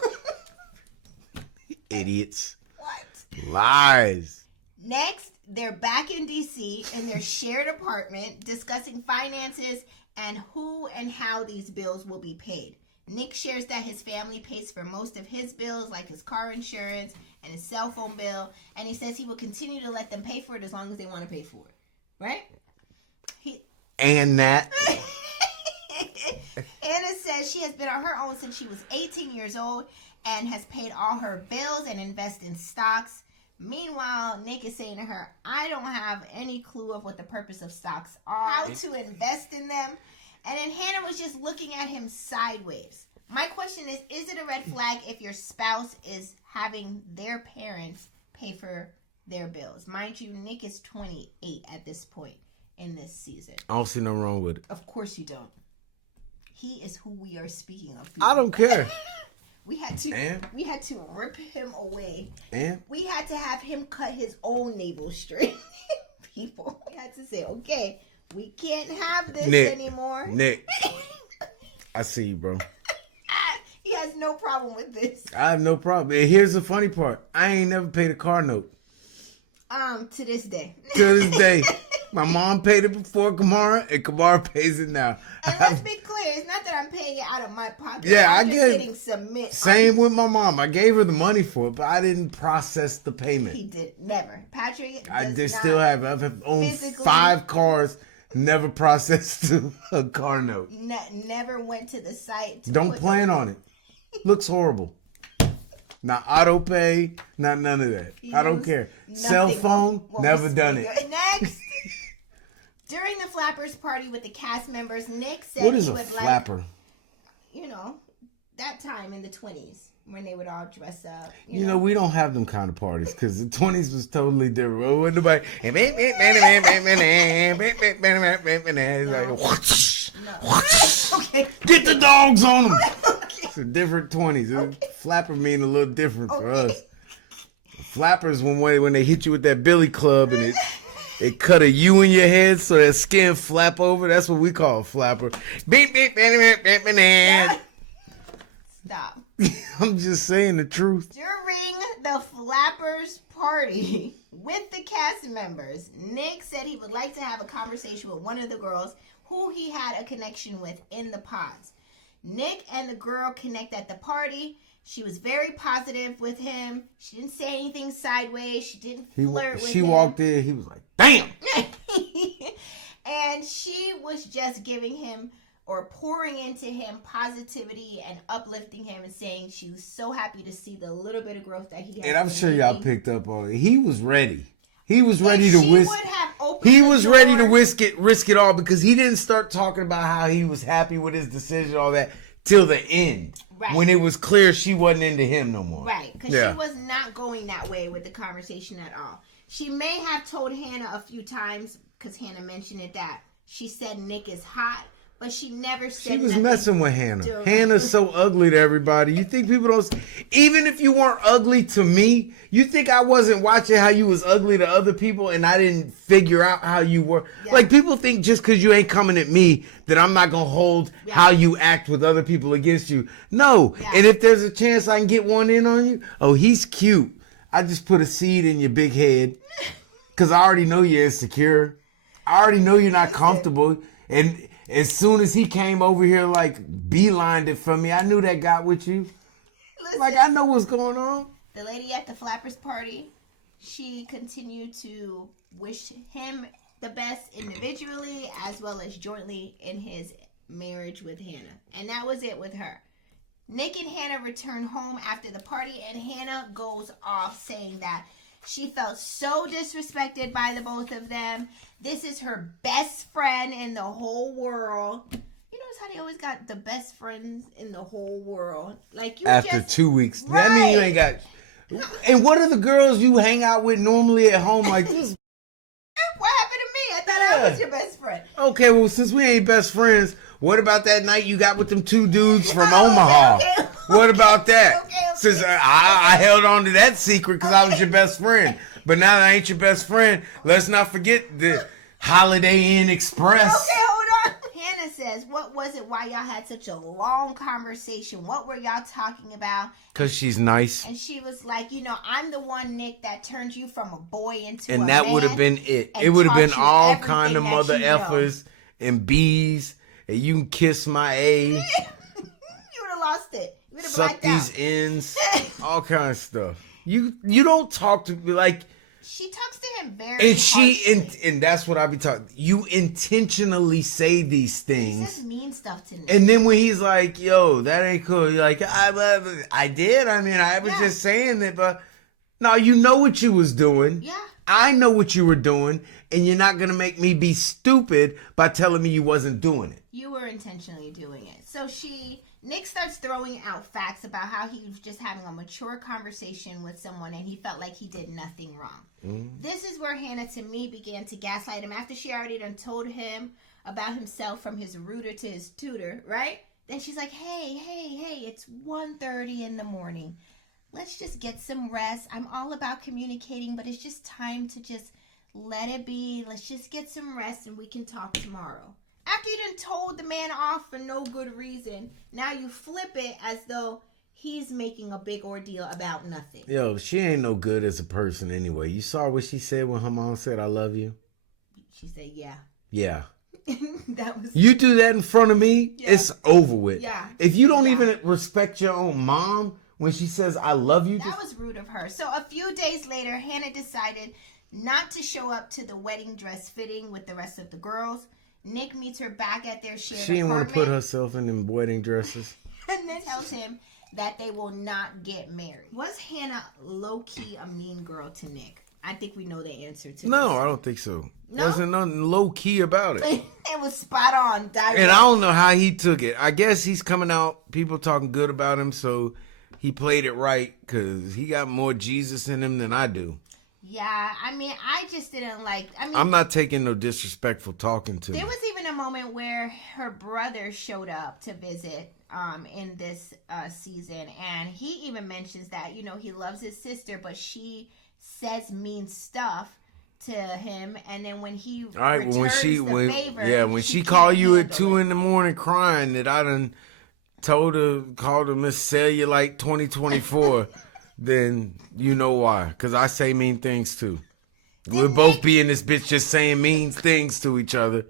Idiots. What? Lies. Next, they're back in D.C. in their shared apartment discussing finances and who and how these bills will be paid. Nick shares that his family pays for most of his bills, like his car insurance and his cell phone bill, and he says he will continue to let them pay for it as long as they want to pay for it. Right? And that. Anna says she has been on her own since she was 18 years old and has paid all her bills and invest in stocks. Meanwhile, Nick is saying to her, I don't have any clue of what the purpose of stocks are, how to invest in them. And then Hannah was just looking at him sideways. My question is it a red flag if your spouse is having their parents pay for their bills? Mind you, Nick is 28 at this point in this season. I don't see nothing wrong with it. Of course you don't. He is who we are speaking of. I don't care. We had to rip him away. And We had to have him cut his own navel string. People, we had to say, okay, we can't have this anymore. Nick, I see you, bro. He has no problem with this. I have no problem. And here's the funny part. I ain't never paid a car note. To this day. To this day. My mom paid it before Kamara, and Kamara pays it now. And let's be clear, it's not that I'm paying it out of my pocket. Yeah, I'm I just get getting submit. Same with my mom. I gave her the money for it, but I didn't process the payment. He did never. Patrick, I does just not still have. I've owned physically- 5 cars, never processed a car note. Never went to the site. Don't plan on it. Looks horrible. Not auto pay, not none of that. I don't care. Cell phone, never done it. Next. During the Flappers party with the cast members, Nick said What is he a would flapper? that time in the 20s. when they would all dress up. You know, we don't have them kind of parties because the 20s was totally different. Well, when nobody, it's like, Okay. get the dogs on them. Okay. It's a different 20s. Okay. Flapper mean a little different for us. Flappers when they hit you with that billy club and it cut a U in your head so that skin flap over. That's what we call a flapper. Stop. I'm just saying the truth. During the Flappers party with the cast members, Nick said he would like to have a conversation with one of the girls who he had a connection with in the pods. Nick and the girl connect at the party. She was very positive with him. She didn't say anything sideways. She didn't flirt with him. She walked in. He was like, damn. And she was just giving him or pouring into him positivity and uplifting him and saying she was so happy to see the little bit of growth that he had. And I'm sure y'all picked up on it. He was ready. He was ready to risk it all because he didn't start talking about how he was happy with his decision, all that, till the end. Right. When it was clear she wasn't into him no more. Right, because she was not going that way with the conversation at all. She may have told Hannah a few times, because Hannah mentioned it, that she said Nick is hot, but she never said she was messing with Hannah. Hannah's so ugly to everybody. You think people don't... Even if you weren't ugly to me, you think I wasn't watching how you was ugly to other people and I didn't figure out how you were? Yeah. Like, people think just because you ain't coming at me that I'm not going to hold how you act with other people against you. No. Yeah. And if there's a chance I can get one in on you, oh, he's cute. I just put a seed in your big head because I already know you're insecure. I already know you're not comfortable. And as soon as he came over here, like, beelined it for me, I knew that got with you. Listen, like, I know what's going on. The lady at the Flappers party, she continued to wish him the best individually as well as jointly in his marriage with Hannah. And that was it with her. Nick and Hannah return home after the party, and Hannah goes off saying that she felt so disrespected by the both of them. This is her best friend in the whole world. You notice how they always got the best friends in the whole world? Like, you after just, 2 weeks. Right. That means you ain't got... And what are the girls you hang out with normally at home like this? What happened to me? I thought I was your best friend. Okay, well, since we ain't best friends, what about that night you got with them two dudes from Omaha? Okay. What about that? Okay. Since I held on to that secret because I was your best friend. But now that I ain't your best friend, let's not forget the Holiday Inn Express. Okay, hold on. Hannah says, what was it why y'all had such a long conversation? What were y'all talking about? Because she's nice. And she was like, I'm the one, Nick, that turned you from a boy into a man. And that would have been it. It would have been all kind of mother effers and B's. And you can kiss my A. You would have lost it. You would have suck these out. Ends. All kind of stuff. You don't talk to me like... She talks to him very harshly. And that's what I be talking. You intentionally say these things. He says mean stuff to me. And then when he's like, yo, that ain't cool. You're like, I did. I mean, I was just saying that. But no, you know what you was doing. Yeah. I know what you were doing. And you're not going to make me be stupid by telling me you wasn't doing it. You were intentionally doing it. So Nick starts throwing out facts about how he was just having a mature conversation with someone and he felt like he did nothing wrong. This is where Hannah, to me, began to gaslight him after she already done told him about himself from his rooter to his tutor, right? Then she's like, hey, it's 1:30 in the morning. Let's just get some rest. I'm all about communicating, but it's just time to just let it be. Let's just get some rest and we can talk tomorrow. After you done told the man off for no good reason, now you flip it as though he's making a big ordeal about nothing. Yo, she ain't no good as a person anyway. You saw what she said when her mom said, I love you? She said, yeah. Yeah. That was... You do that in front of me, it's over with. Yeah. If you don't even respect your own mom when she says, I love you. That was rude of her. So a few days later, Hannah decided not to show up to the wedding dress fitting with the rest of the girls. Nick meets her back at their shared apartment. She didn't want to put herself in them wedding dresses. And then tells him that they will not get married. Was Hannah low-key a mean girl to Nick? I think we know the answer to this. No, I don't think so. No? Wasn't nothing low-key about it. It was spot on. Direct. And I don't know how he took it. I guess he's coming out, people talking good about him, so he played it right because he got more Jesus in him than I do. Yeah, I mean, I just didn't like... I'm not taking no disrespectful talking to There was even a moment where her brother showed up to visit in this season, and he even mentions that, you know, he loves his sister, but she says mean stuff to him, and then when he returns the favor... when she call you at 2 a.m. crying that I done called her Miss Cellulite 2024, then you know why. Because I say mean things too. We'll both be in this bitch just saying mean things to each other.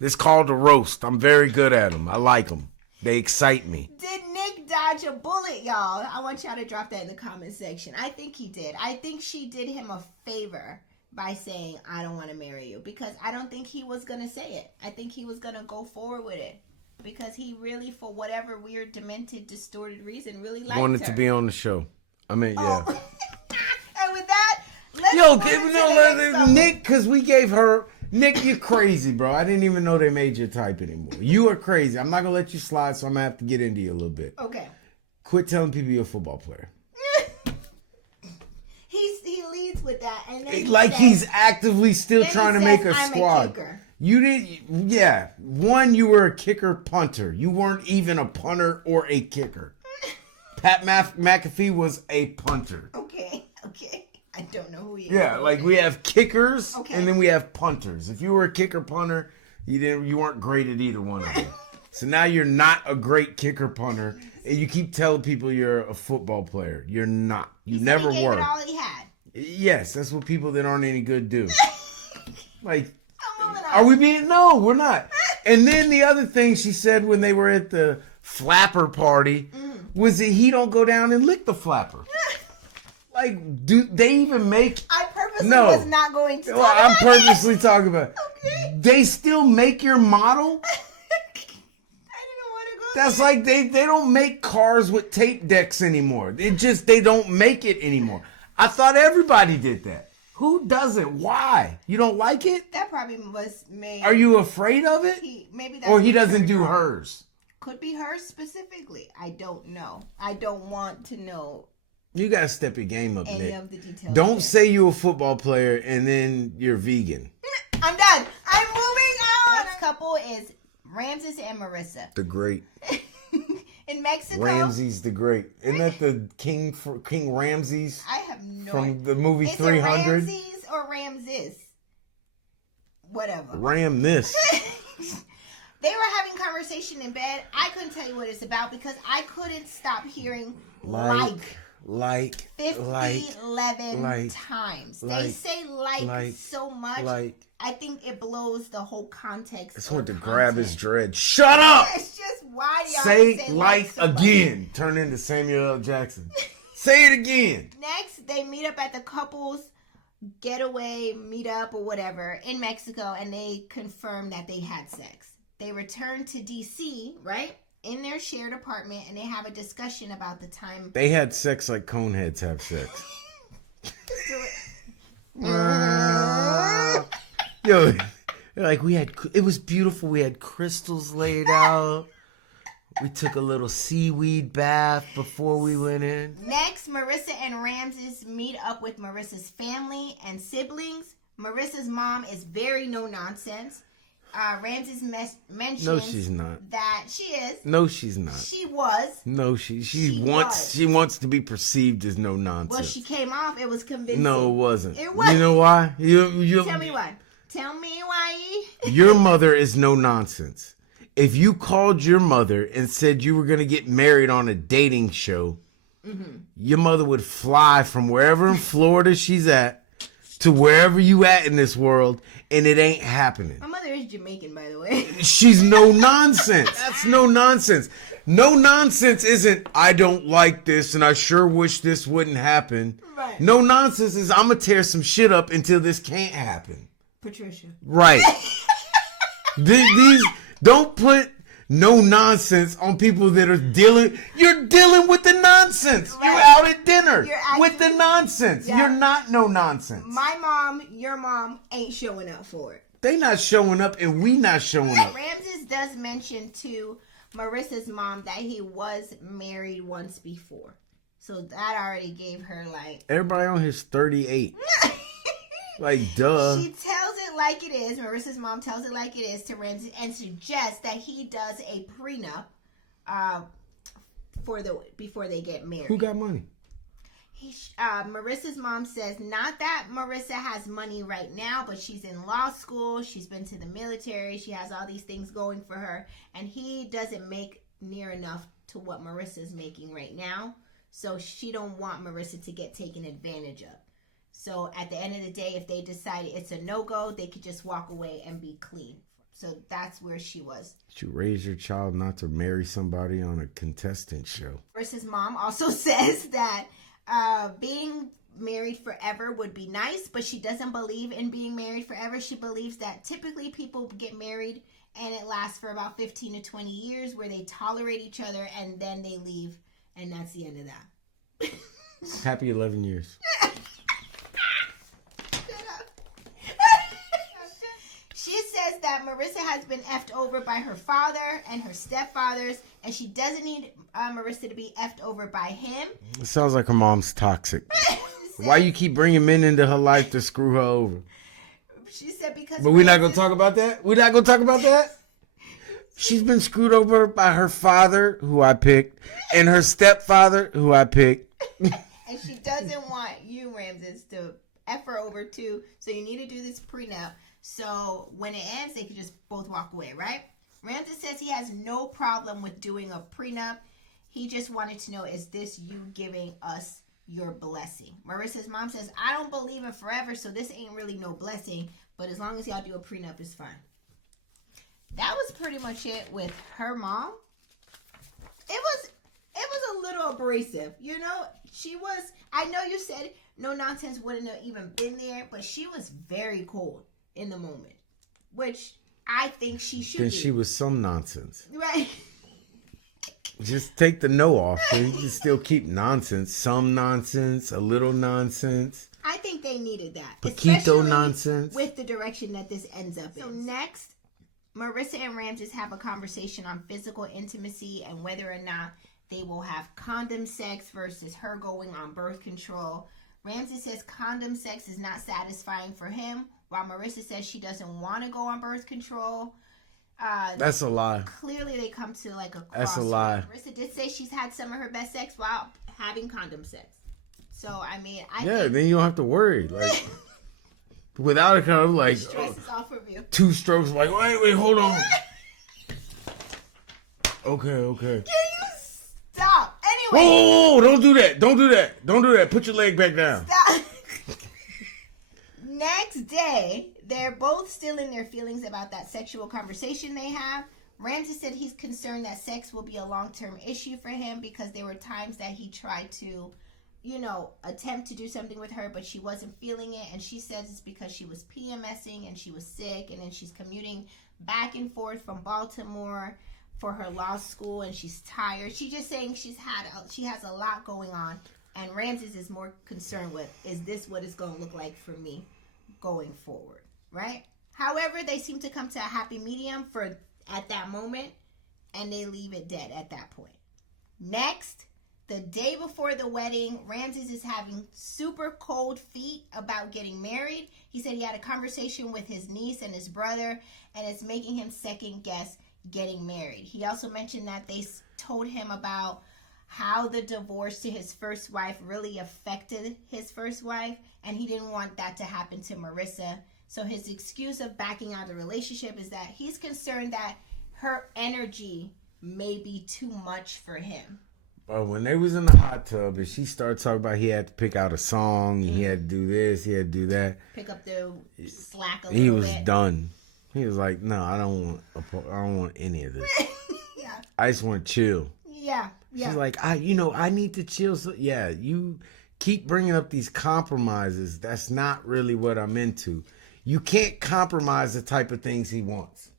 This called a roast. I'm very good at them. I like them. They excite me. Did Nick dodge a bullet, y'all? I want y'all to drop that in the comment section. I think he did. I think she did him a favor by saying, I don't want to marry you. Because I don't think he was going to say it. I think he was going to go forward with it. Because he really, for whatever weird, demented, distorted reason, really liked Wanted her. to be on the show. I mean, yeah. And with that, let's Nick, because we gave her... Nick, you're crazy, bro. I didn't even know they made your type anymore. You are crazy. I'm not going to let you slide, so I'm going to have to get into you a little bit. Okay. Quit telling people you're a football player. He leads with that. And then he's actively still trying to make a squad. You didn't, yeah. One, you were a kicker punter. You weren't even a punter or a kicker. Pat McAfee was a punter. Okay. I don't know who he is. Yeah, like we have kickers and then we have punters. If you were a kicker punter, you weren't great at either one of them. So now you're not a great kicker punter, and you keep telling people you're a football player. You're not. You never gave were. It all he had. Yes, that's what people that aren't any good do. Like, are we being? No, we're not. And then the other thing she said when they were at the flapper party was that he don't go down and lick the flapper. Like, do they even make... I purposely was not going to talk about I'm purposely talking about... Okay. They still make your model? I didn't want to go That's there. like they don't make cars with tape decks anymore. They don't make it anymore. I thought everybody did that. Who doesn't? Why? You don't like it? That probably was made... Are you afraid of it? Maybe that's or he doesn't do hers? Could be hers specifically. I don't know. I don't want to know... You gotta step your game up, Nick. Of the details. Don't say you're a football player and then you're vegan. I'm done. I'm moving on. Next couple is Ramses and Marissa. The Great. In Mexico. Ramses the Great. Isn't that the King Ramses? I have no idea. From the movie is 300? It Ramses or Ramses? Whatever. Ram this. They were having conversation in bed. I couldn't tell you what it's about because I couldn't stop hearing like 11 times. They say like so much. I think it blows the whole context. It's what to grab his dread. Shut up! It's just why y'all say like so again. much. Turn into Samuel L. Jackson. Say it again. Next, they meet up at the couple's getaway meetup or whatever in Mexico, and they confirm that they had sex. They return to DC, right? In their shared apartment, and they have a discussion about the time they had sex like coneheads have sex. Yo, like it was beautiful. We had crystals laid out. We took a little seaweed bath before we went in. Next, Marissa and Ramses meet up with Marissa's family and siblings. Marissa's mom is very no nonsense. Ramses mentions no, she's not. That she is. No, she's not. She was. No, she wants to be perceived as no nonsense. Well, she came off. It was convincing. No, it wasn't. It was. You know why? You tell me why. Tell me why. Your mother is no nonsense. If you called your mother and said you were going to get married on a dating show, your mother would fly from wherever in Florida she's at to wherever you at in this world, and it ain't happening. My mother is Jamaican, by the way. She's no nonsense. That's no nonsense. No nonsense isn't, I don't like this and I sure wish this wouldn't happen. Right. No nonsense is, I'm going to tear some shit up until this can't happen. Patricia. Right. These don't put no nonsense on people that are dealing. You're dealing with the nonsense. Right. You're out at dinner with the nonsense. Yeah. You're not no nonsense. My mom, your mom ain't showing up for it. They not showing up and we not showing up. Ramses does mention to Marissa's mom that he was married once before. So that already gave her like... Everybody on his 38. Like, duh. She tells it like it is. Marissa's mom tells it like it is to Ramsey and suggests that he does a prenup before they get married. Who got money? Marissa's mom says not that Marissa has money right now, but she's in law school. She's been to the military. She has all these things going for her. And he doesn't make near enough to what Marissa's making right now. So she don't want Marissa to get taken advantage of. So at the end of the day, if they decide it's a no-go, they could just walk away and be clean. So that's where she was. You raise your child not to marry somebody on a contestant show. Marissa's mom also says that being married forever would be nice, but she doesn't believe in being married forever. She believes that typically people get married and it lasts for about 15 to 20 years where they tolerate each other and then they leave, and that's the end of that. Happy 11 years. She says that Marissa has been effed over by her father and her stepfathers, and she doesn't need Marissa to be effed over by him. It sounds like her mom's toxic. Why you keep bringing men into her life to screw her over? She said because... But we're not going to talk about that? We're not going to talk about that? She's been screwed over by her father, who I picked, and her stepfather, who I picked. And she doesn't want you, Ramses, to F her over too, so you need to do this prenup. So when it ends, they can just both walk away, right? Ramses says he has no problem with doing a prenup. He just wanted to know, is this you giving us your blessing? Marissa's mom says, I don't believe in forever, so this ain't really no blessing. But as long as y'all do a prenup, it's fine. That was pretty much it with her mom. It was a little abrasive, you know? She was, I know you said no nonsense wouldn't have even been there, but she was very cold in the moment, which I think she should be. She was some nonsense. Right. Just take the no off. So you can still keep nonsense. Some nonsense, a little nonsense. I think they needed that. Paquito nonsense. With the direction that this ends up in. So next, Marissa and Ramses have a conversation on physical intimacy and whether or not they will have condom sex versus her going on birth control. Ramses says condom sex is not satisfying for him, while Marissa says she doesn't want to go on birth control. That's a lie. Clearly, they come to like a crossroad. That's a lie. Marissa did say she's had some of her best sex while having condom sex. So, I mean, I think... then you don't have to worry. Like, without a condom, like... stress is off of you. 2 strokes, like, wait, hold on. Okay. Can you stop? Anyway. Whoa, don't do that. Don't do that. Put your leg back down. Stop. Next day, they're both still in their feelings about that sexual conversation they have. Ramses said he's concerned that sex will be a long-term issue for him because there were times that he tried to, attempt to do something with her, but she wasn't feeling it. And she says it's because she was PMSing and she was sick. And then she's commuting back and forth from Baltimore for her law school and she's tired. She's just saying she has a lot going on. And Ramses is more concerned with, is this what it's going to look like for me going forward, right? However, they seem to come to a happy medium at that moment, and they leave it dead at that point. Next, the day before the wedding, Ramses is having super cold feet about getting married. He said he had a conversation with his niece and his brother, and it's making him second guess getting married. He also mentioned that they told him about how the divorce to his first wife really affected his first wife, and he didn't want that to happen to Marissa. So his excuse of backing out of the relationship is that he's concerned that her energy may be too much for him. When they was in the hot tub and she started talking about he had to pick out a song, and he had to do this, he had to do that. Pick up the slack a little bit. He was done. He was like, no, I don't want any of this. Yeah. I just want to chill. Yeah. She's like, I need to chill. So yeah, you keep bringing up these compromises. That's not really what I'm into. You can't compromise the type of things he wants.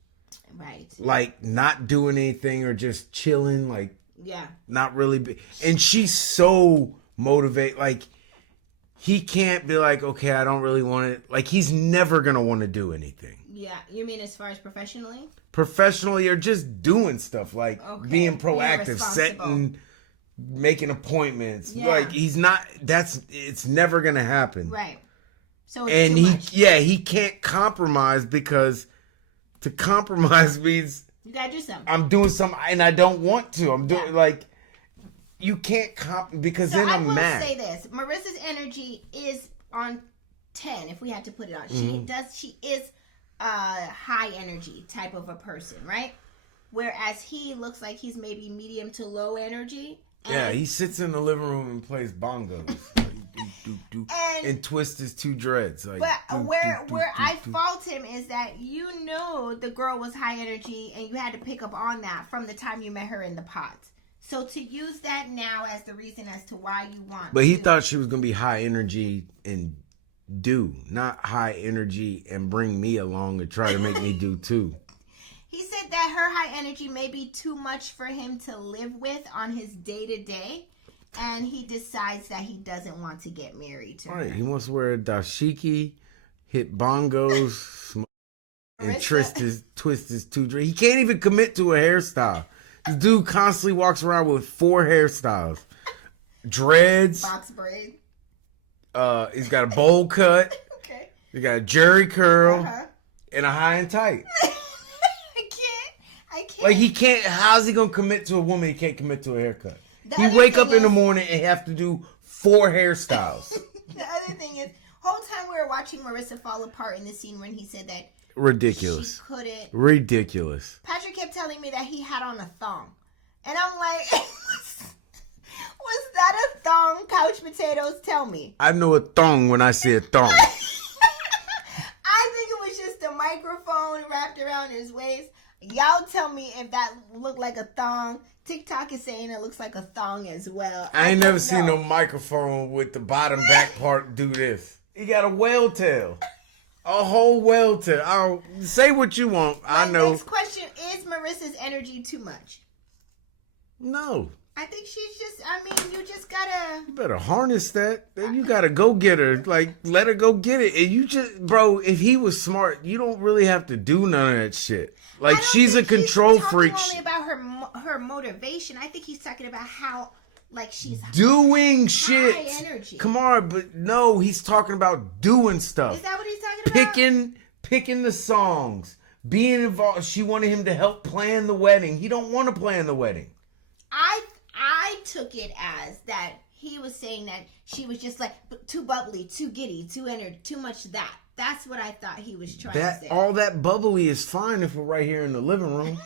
Right. Like not doing anything or just chilling. Like, yeah. Not really. And she's so motivated. Like, he can't be like, okay, I don't really want it. Like, he's never going to want to do anything. Yeah. You mean as far as professionally? Professionally or just doing stuff like being proactive, setting making appointments. Yeah. Like he's not. It's never gonna happen. Right. So it's too much. he can't compromise because to compromise means you gotta do something. I'm doing something and I don't want to. I'm doing like you can't because then I'm mad. I will say this: Marissa's energy is on 10. If we had to put it on, she is a high energy type of a person, right? Whereas he looks like he's maybe medium to low energy. Yeah, he sits in the living room and plays bongos. And twists his two dreads. Like, but where I fault him is that the girl was high energy and you had to pick up on that from the time you met her in the pot. So to use that now as the reason as to why you want But he thought she was going to be high energy and not high energy and bring me along and try to make me do too. He said that her high energy may be too much for him to live with on his day-to-day. And he decides that he doesn't want to get married to her. Right. He wants to wear a dashiki, hit bongos, and twist his two dreads. He can't even commit to a hairstyle. This dude constantly walks around with 4 hairstyles. Dreads. Box braid. He's got a bowl cut. Okay. He got a jerry curl. And a high and tight. I can't. Like he can't. How's he gonna commit to a woman? He can't commit to a haircut. He wake up in the morning and have to do 4 hairstyles. The other thing is, whole time we were watching Marissa fall apart in the scene when he said that ridiculous. She couldn't. Ridiculous. Patrick kept telling me that he had on a thong, and I'm like, was that a thong? Couch potatoes, tell me. I know a thong when I see a thong. I think it was just a microphone wrapped around his waist. Y'all tell me if that looked like a thong. TikTok is saying it looks like a thong as well. I ain't never seen no microphone with the bottom back part do this. He got a whale tail. A whole whale tail. I'll say what you want. I know. Next question, is Marissa's energy too much? No. I think she's just, you just gotta... You better harness that. Then you gotta go get her. Like, let her go get it. And you just, bro, if he was smart, you don't really have to do none of that shit. Like, she's a control freak. He's talking only about her motivation. I think he's talking about how, like, she's doing shit. High energy. Come on, but no, he's talking about doing stuff. Is that what he's talking about? Picking the songs, being involved. She wanted him to help plan the wedding. He don't want to plan the wedding. I took it as that he was saying that she was just like too bubbly, too giddy, too energy, too much of that. That's what I thought he was trying to say. All that bubbly is fine if we're right here in the living room.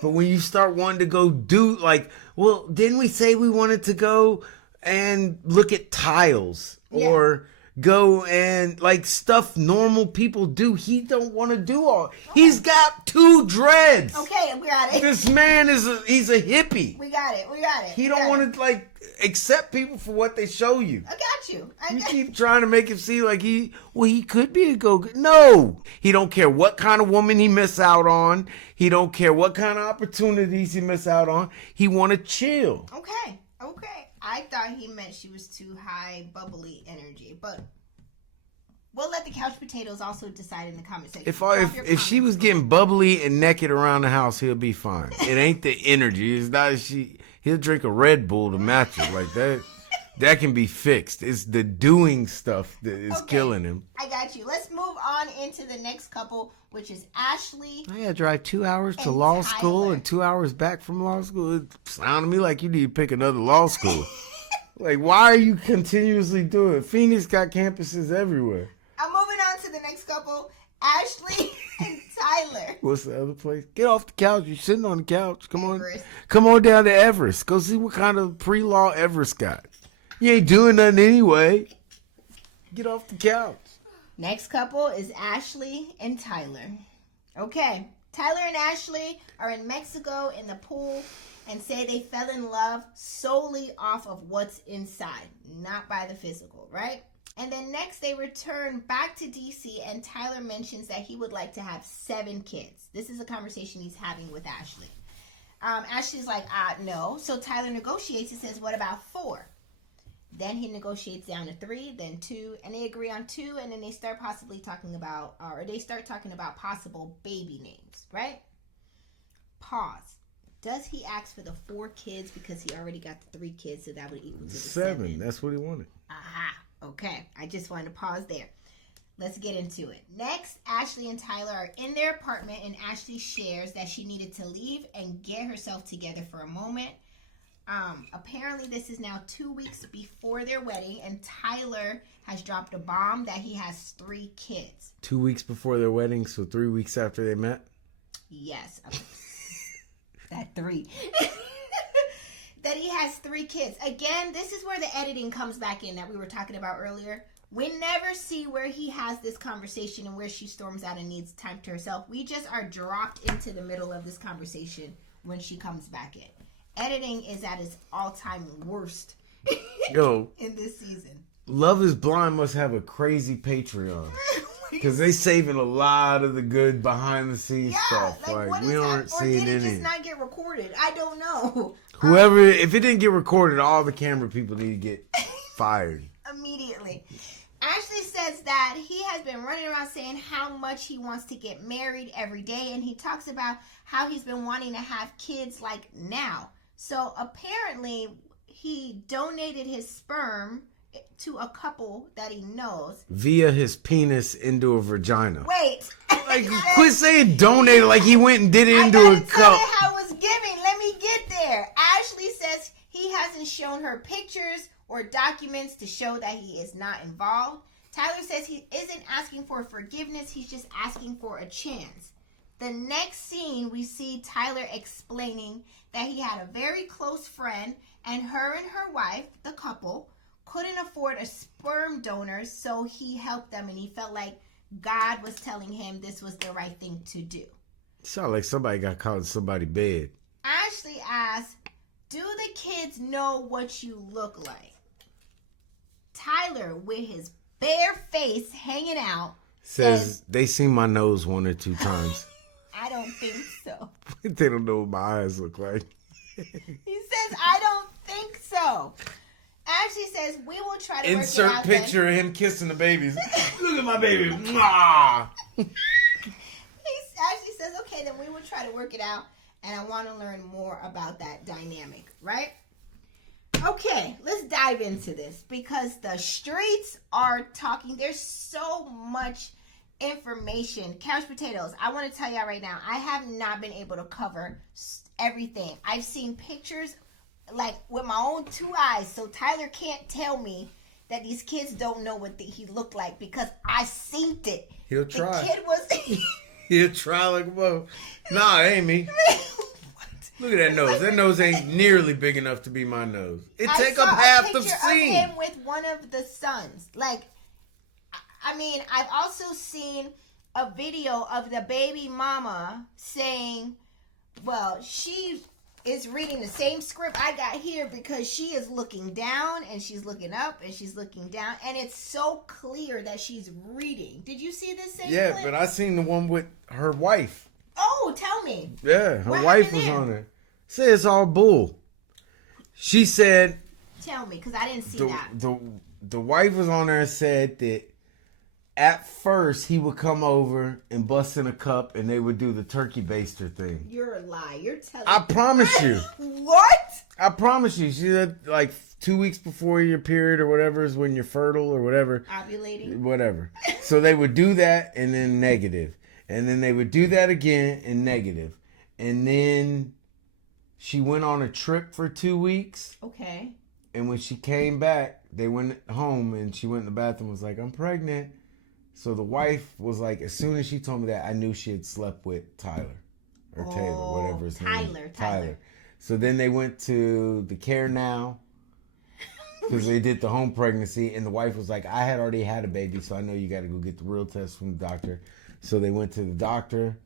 But when you start wanting to go do, like, well, didn't we say we wanted to go and look at tiles? Yeah. Or go and, like, stuff normal people do. He don't want to do all. Okay. He's got 2 dreads. Okay, we got it. This man he's a hippie. We got it. He don't want to, like, accept people for what they show you. I got you. You keep trying to make him see like he could be a go-getter. No. He don't care what kind of woman he miss out on. He don't care what kind of opportunities he miss out on. He want to chill. Okay. I thought he meant she was too high, bubbly energy, but we'll let the couch potatoes also decide in the comment section. If she was getting bubbly and naked around the house, he'll be fine. It ain't the energy. It's not he'll drink a Red Bull to match it like that. That can be fixed. It's the doing stuff that is killing him. I got you. Let's move on into the next couple, which is Ashley. I gotta drive 2 hours to law school and 2 hours back from law school. It sounded to me like you need to pick another law school. Like, why are you continuously doing it? Phoenix got campuses everywhere. I'm moving on to the next couple, Ashley and Tyler. What's the other place? Get off the couch. You're sitting on the couch. Come on down to Everest. Go see what kind of pre-law Everest got. You ain't doing nothing anyway. Get off the couch. Next couple is Ashley and Tyler. Okay, Tyler and Ashley are in Mexico in the pool and say they fell in love solely off of what's inside, not by the physical, right? And then next they return back to DC and Tyler mentions that he would like to have 7 kids. This is a conversation he's having with Ashley. Ashley's like, no. So Tyler negotiates and says, what about 4? Then he negotiates down to 3, then 2, and they agree on 2, and then they start talking about possible baby names, right? Pause. Does he ask for the 4 kids because he already got the 3 kids, so that would equal to the 7. That's what he wanted. Aha. Okay. I just wanted to pause there. Let's get into it. Next, Ashley and Tyler are in their apartment, and Ashley shares that she needed to leave and get herself together for a moment. Apparently, this is now 2 weeks before their wedding, and Tyler has dropped a bomb that he has 3 kids. 2 weeks before their wedding, so 3 weeks after they met? Yes. That 3. That he has 3 kids. Again, this is where the editing comes back in that we were talking about earlier. We never see where he has this conversation and where she storms out and needs time to herself. We just are dropped into the middle of this conversation when she comes back in. Editing is at its all-time worst Yo, in this season. Loveisblind must have a crazy Patreon. Because they saving a lot of the good behind-the-scenes stuff. Like we aren't seeing any. Or did it just not get recorded? I don't know. Whoever, if it didn't get recorded, all the camera people need to get fired. Immediately. Ashley says that he has been running around saying how much he wants to get married every day. And he talks about how he's been wanting to have kids like now. So apparently he donated his sperm to a couple that he knows. Via his penis into a vagina. Wait. Like, quit saying donated like he went and did it into a cup. I was giving. Let me get there. Ashley says he hasn't shown her pictures or documents to show that he is not involved. Tyler says he isn't asking for forgiveness. He's just asking for a chance. The next scene, we see Tyler explaining that he had a very close friend, and her wife, the couple, couldn't afford a sperm donor, so he helped them, and he felt like God was telling him this was the right thing to do. Sound like somebody got caught in somebody's bed. Ashley asks, do the kids know what you look like? Tyler, with his bare face hanging out, says they seen my nose 1 or 2 times. I don't think so. They don't know what my eyes look like. He says, I don't think so. Ashley says, we will try to insert work it out. Insert picture of him kissing the babies. Look at my baby. Mwah! Ashley says, okay, then we will try to work it out. And I want to learn more about that dynamic, right? Okay, let's dive into this because the streets are talking. There's so much information. Couch potatoes, I want to tell y'all right now, I have not been able to cover everything. I've seen pictures like with my own 2 eyes, so Tyler can't tell me that these kids don't know what he looked like because I seen it. He'll try. The kid was... He'll try like a bow. Nah, it ain't me. Look at that nose. That nose ain't nearly big enough to be my nose. It take up half the scene. I saw a picture of him with one of the sons. Like, I mean, I've also seen a video of the baby mama saying, well, she is reading the same script I got here because she is looking down and she's looking up and she's looking down. And it's so clear that she's reading. Did you see this same clip? But I seen the one with her wife. Oh, tell me. Yeah, her wife was on it. Say it's all bull. She said... Tell me, because I didn't see that. The wife was on there and said that at first he would come over and bust in a cup and they would do the turkey baster thing. You're a lie. You're telling I promise you. What? I promise you. She said like 2 weeks before your period or whatever is when you're fertile or whatever. Ovulating. Whatever. So they would do that and then negative. And then they would do that again and negative. And then she went on a trip for 2 weeks. Okay. And when she came back, they went home and she went in the bathroom and was like, I'm pregnant. So the wife was like, as soon as she told me that, I knew she had slept with Tyler. Or Taylor, whatever his name is. Tyler. So then they went to the Care Now. Because they did the home pregnancy. And the wife was like, I had already had a baby, so I know you got to go get the real test from the doctor. So they went to the doctor,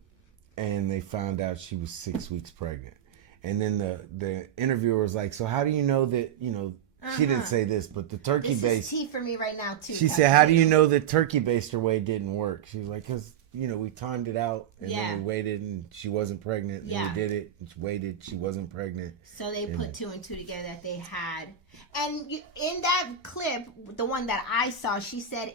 and they found out she was 6 weeks pregnant. And then the interviewer was like, so how do you know that, she didn't say this, but the turkey baster. This is tea for me right now, too. She said, how do you know that turkey baster way didn't work? She was like, because, we timed it out, and then we waited, and she wasn't pregnant. And we did it, and she waited, she wasn't pregnant. So they put 2 and 2 together that they had. And in that clip, the one that I saw, she said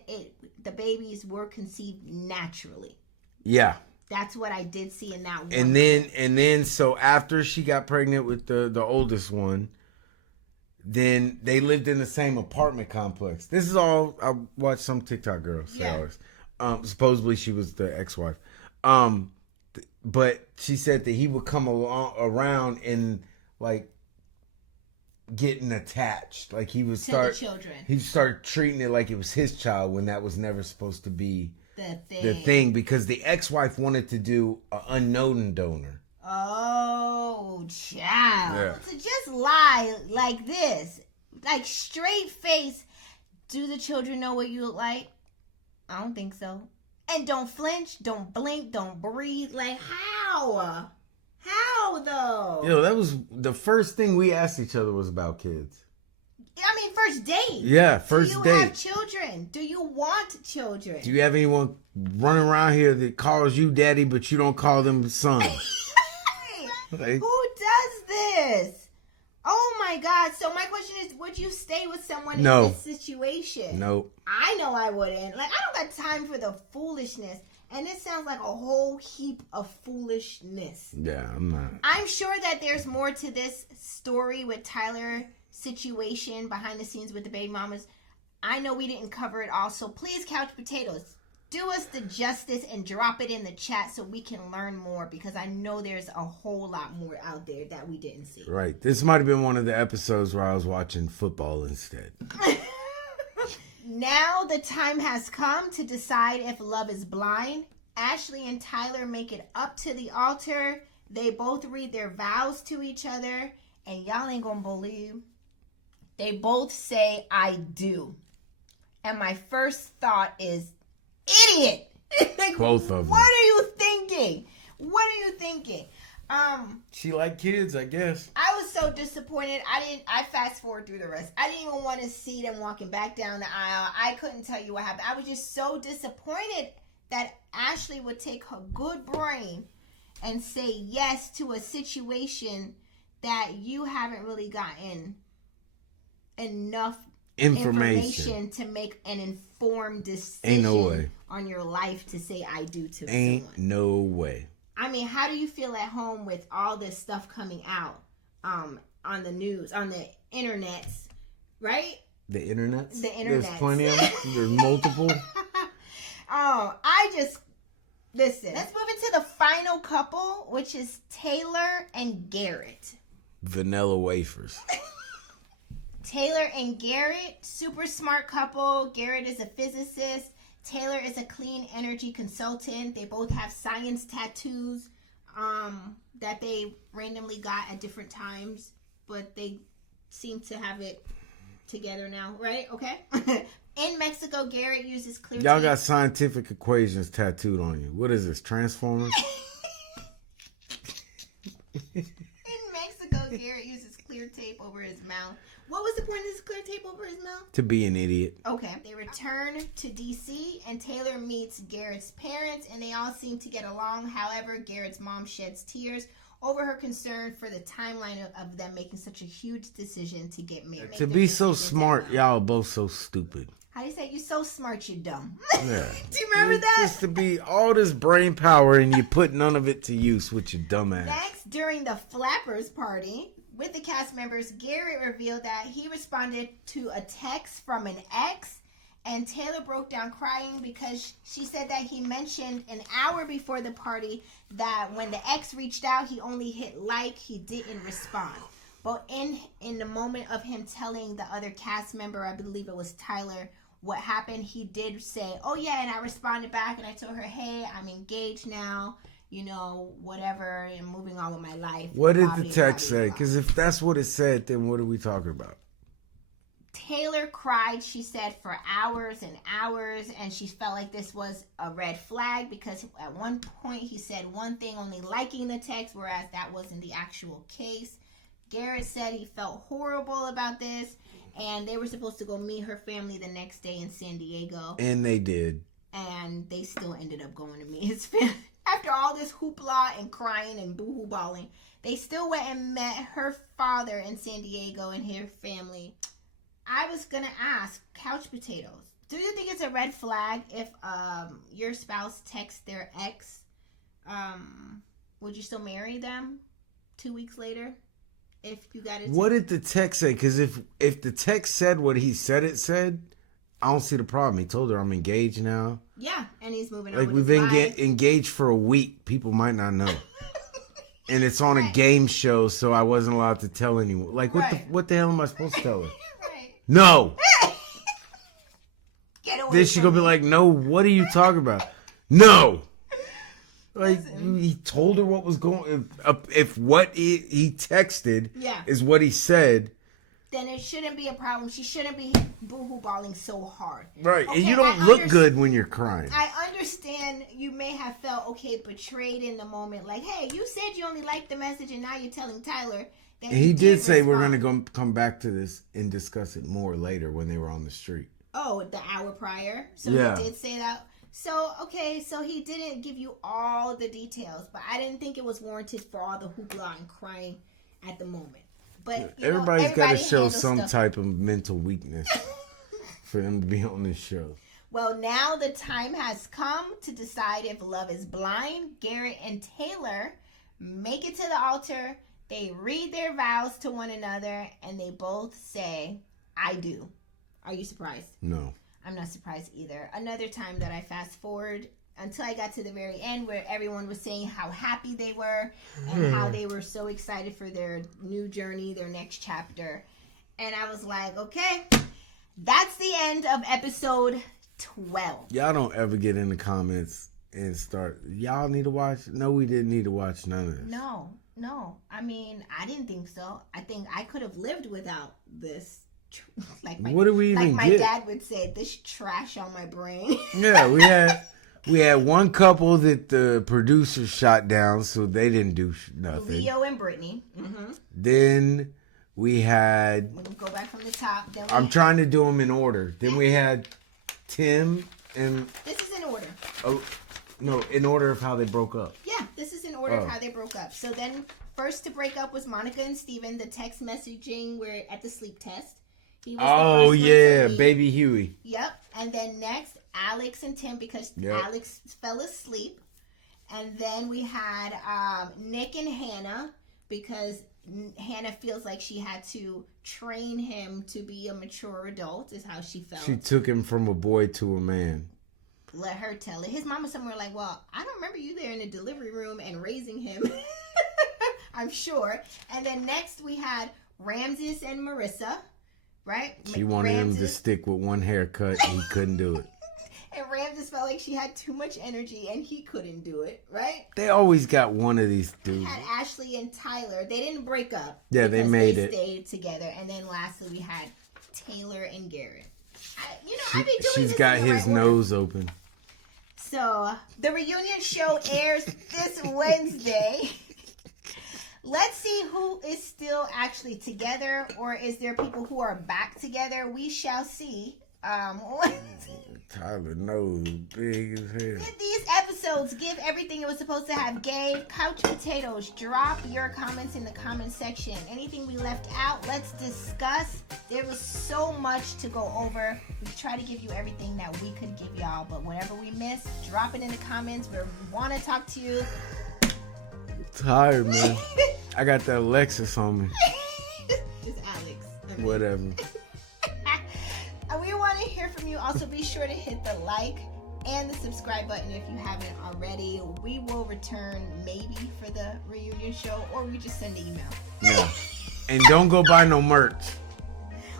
the babies were conceived naturally. Yeah. That's what I did see in that one. And then so after she got pregnant with the oldest one, then they lived in the same apartment complex. This is all I watched some TikTok girl say all this. Supposedly she was the ex-wife. But she said that he would come around and like getting attached. Like he would start to the children. He'd start treating it like it was his child when that was never supposed to be the thing because the ex-wife wanted to do an unknown donor. Oh, child. Yeah. To just lie like this, like straight face, do the children know what you look like? I don't think so. And don't flinch, don't blink, don't breathe. Like, how? How, though? Yo, that was the first thing we asked each other was about kids. I mean, first date. Yeah, first date. Do you have children? Do you want children? Do you have anyone running around here that calls you daddy, but you don't call them son? Like, who does this? Oh my God. So my question is, would you stay with someone in this situation? Nope. I know I wouldn't. Like, I don't got time for the foolishness. And it sounds like a whole heap of foolishness. Yeah, I'm not. I'm sure that there's more to this story with Tyler situation behind the scenes with the baby mamas. I know we didn't cover it all. So please, Couch Potatoes, do us the justice and drop it in the chat so we can learn more, because I know there's a whole lot more out there that we didn't see. Right. This might have been one of the episodes where I was watching football instead. Now the time has come to decide if love is blind. Ashley and Tyler make it up to the altar. They both read their vows to each other. And y'all ain't gonna believe, they both say, I do. And my first thought is, idiot! Like, both of them. What are you thinking? What are you thinking? She liked kids, I guess. I was so disappointed. I fast forward through the rest. I didn't even want to see them walking back down the aisle. I couldn't tell you what happened. I was just so disappointed that Ashley would take her good brain and say yes to a situation that you haven't really gotten enough information to make an informed decision on your life to say I do to someone. No way. I mean, how do you feel at home with all this stuff coming out on the news, on the internets, right? The internets? The internets. There's plenty of them. There's multiple. Listen, let's move into the final couple, which is Taylor and Garrett. Vanilla wafers. Taylor and Garrett, super smart couple. Garrett is a physicist. Taylor is a clean energy consultant. They both have science tattoos that they randomly got at different times, but they seem to have it together now, right? Okay. In Mexico, Garrett uses clear Y'all tape. got scientific equations tattooed on you. What is this, Transformers? In Mexico, Garrett uses clear tape over his mouth. What was the point of this clear tape over his mouth? To be an idiot. Okay. They return to D.C. and Taylor meets Garrett's parents, and they all seem to get along. However, Garrett's mom sheds tears over her concern for the timeline of them making such a huge decision to get married. To be so smart, y'all are both so stupid. How do you say? You're so smart, you're dumb. Yeah. Do you remember that? Just to be all this brain power and you put none of it to use with your dumb ass. Next, during the Flappers party with the cast members, Garrett revealed that he responded to a text from an ex, and Taylor broke down crying because she said that he mentioned an hour before the party that when the ex reached out, he only hit like, he didn't respond. But in the moment of him telling the other cast member, I believe it was Tyler, what happened, he did say, oh yeah, and I responded back and I told her, hey, I'm engaged now, you know, whatever, and moving on with my life. What did the text say? Because if that's what it said, then what are we talking about? Taylor cried, she said, for hours and hours, and she felt like this was a red flag because at one point he said one thing, only liking the text, whereas that wasn't the actual case. Garrett said he felt horrible about this, and they were supposed to go meet her family the next day in San Diego. And they did. And they still ended up going to meet his family. After all this hoopla and crying and boo-hoo bawling, they still went and met her father in San Diego and her family. I was going to ask, Couch Potatoes, do you think it's a red flag if your spouse texts their ex would you still marry them 2 weeks later if you got it? What did the text say? Because if the text said what he said it said, I don't see the problem. He told her I'm engaged now. Yeah, and he's moving on. Like, we've been engaged for a week. People might not know. And it's on a game show, so I wasn't allowed to tell anyone. Like, what the hell am I supposed to tell her? Right. No. Get away. Then she gonna be like, no, what are you talking about? No. Like, he told her what was going. If what he texted is what he said, then it shouldn't be a problem. She shouldn't be boohoo balling so hard. Right. Okay, and you don't look good when you're crying. I understand you may have felt, betrayed in the moment. Like, hey, you said you only liked the message and now you're telling Tyler that he did say we're going to come back to this and discuss it more later when they were on the street. Oh, the hour prior? So yeah. He did say that? So, so he didn't give you all the details, but I didn't think it was warranted for all the hoopla and crying at the moment. But everybody's got to show some type of mental weakness for them to be on this show. Well, now the time has come to decide if Love is Blind. Garrett and Taylor make it to the altar. They read their vows to one another, and they both say, I do. Are you surprised? No. I'm not surprised either. Another time that I fast forward until I got to the very end where everyone was saying how happy they were and how they were so excited for their new journey, their next chapter. And I was like, okay, that's the end of episode 12. Y'all don't ever get in the comments and start, y'all need to watch. No, we didn't need to watch none of this. No. I mean, I didn't think so. I think I could have lived without this. What do we even my get? dad would say, this trash on my brain. Yeah, we had one couple that the producer shot down, so they didn't do nothing. Leo and Brittany. Mm-hmm. Then we had... We'll go back from the top. Then I'm trying to do them in order. Then we had Tim and... This is in order. Oh, no, in order of how they broke up. Yeah, this is in order of how they broke up. So then, first to break up was Monica and Steven. The text messaging were at the sleep test. Oh, yeah, baby Huey. Yep. And then next, Alex and Tim, because Alex fell asleep. And then we had Nick and Hannah, because Hannah feels like she had to train him to be a mature adult, is how she felt. She took him from a boy to a man. Let her tell it. His mama somewhere like, well, I don't remember you there in the delivery room and raising him. I'm sure. And then next we had Ramses and Marissa. Right? She wanted him to stick with one haircut and he couldn't do it. And Ramses felt like she had too much energy and he couldn't do it, right? They always got one of these dudes. We had Ashley and Tyler. They didn't break up. Yeah, they made it. They stayed together. And then lastly, we had Taylor and Garrett. I've been doing She's got his nose open. So, the reunion show airs this Wednesday. Let's see who is still actually together, or is there people who are back together? We shall see. Tyler nose big as hell. These episodes give everything it was supposed to have. Gave couch potatoes. Drop your comments in the comment section. Anything we left out, let's discuss. There was so much to go over. We tried to give you everything that we could give y'all, but whatever we missed, drop it in the comments. We want to talk to you. Tired, man. I got that Lexus on me. It's Alex. Whatever. And we want to hear from you. Also, be sure to hit the like and the subscribe button if you haven't already. We will return maybe for the reunion show, or we just send an email. Yeah. And don't go buy no merch.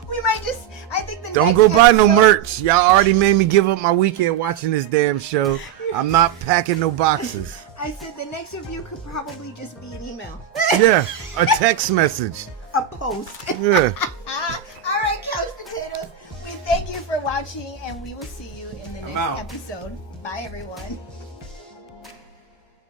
We might just, I think the Don't go buy no merch. Y'all already made me give up my weekend watching this damn show. I'm not packing no boxes. I said the next review could probably just be an email. Yeah, a text message. A post. Yeah. All right, couch potatoes. We thank you for watching, and we will see you in the next episode. Bye, everyone.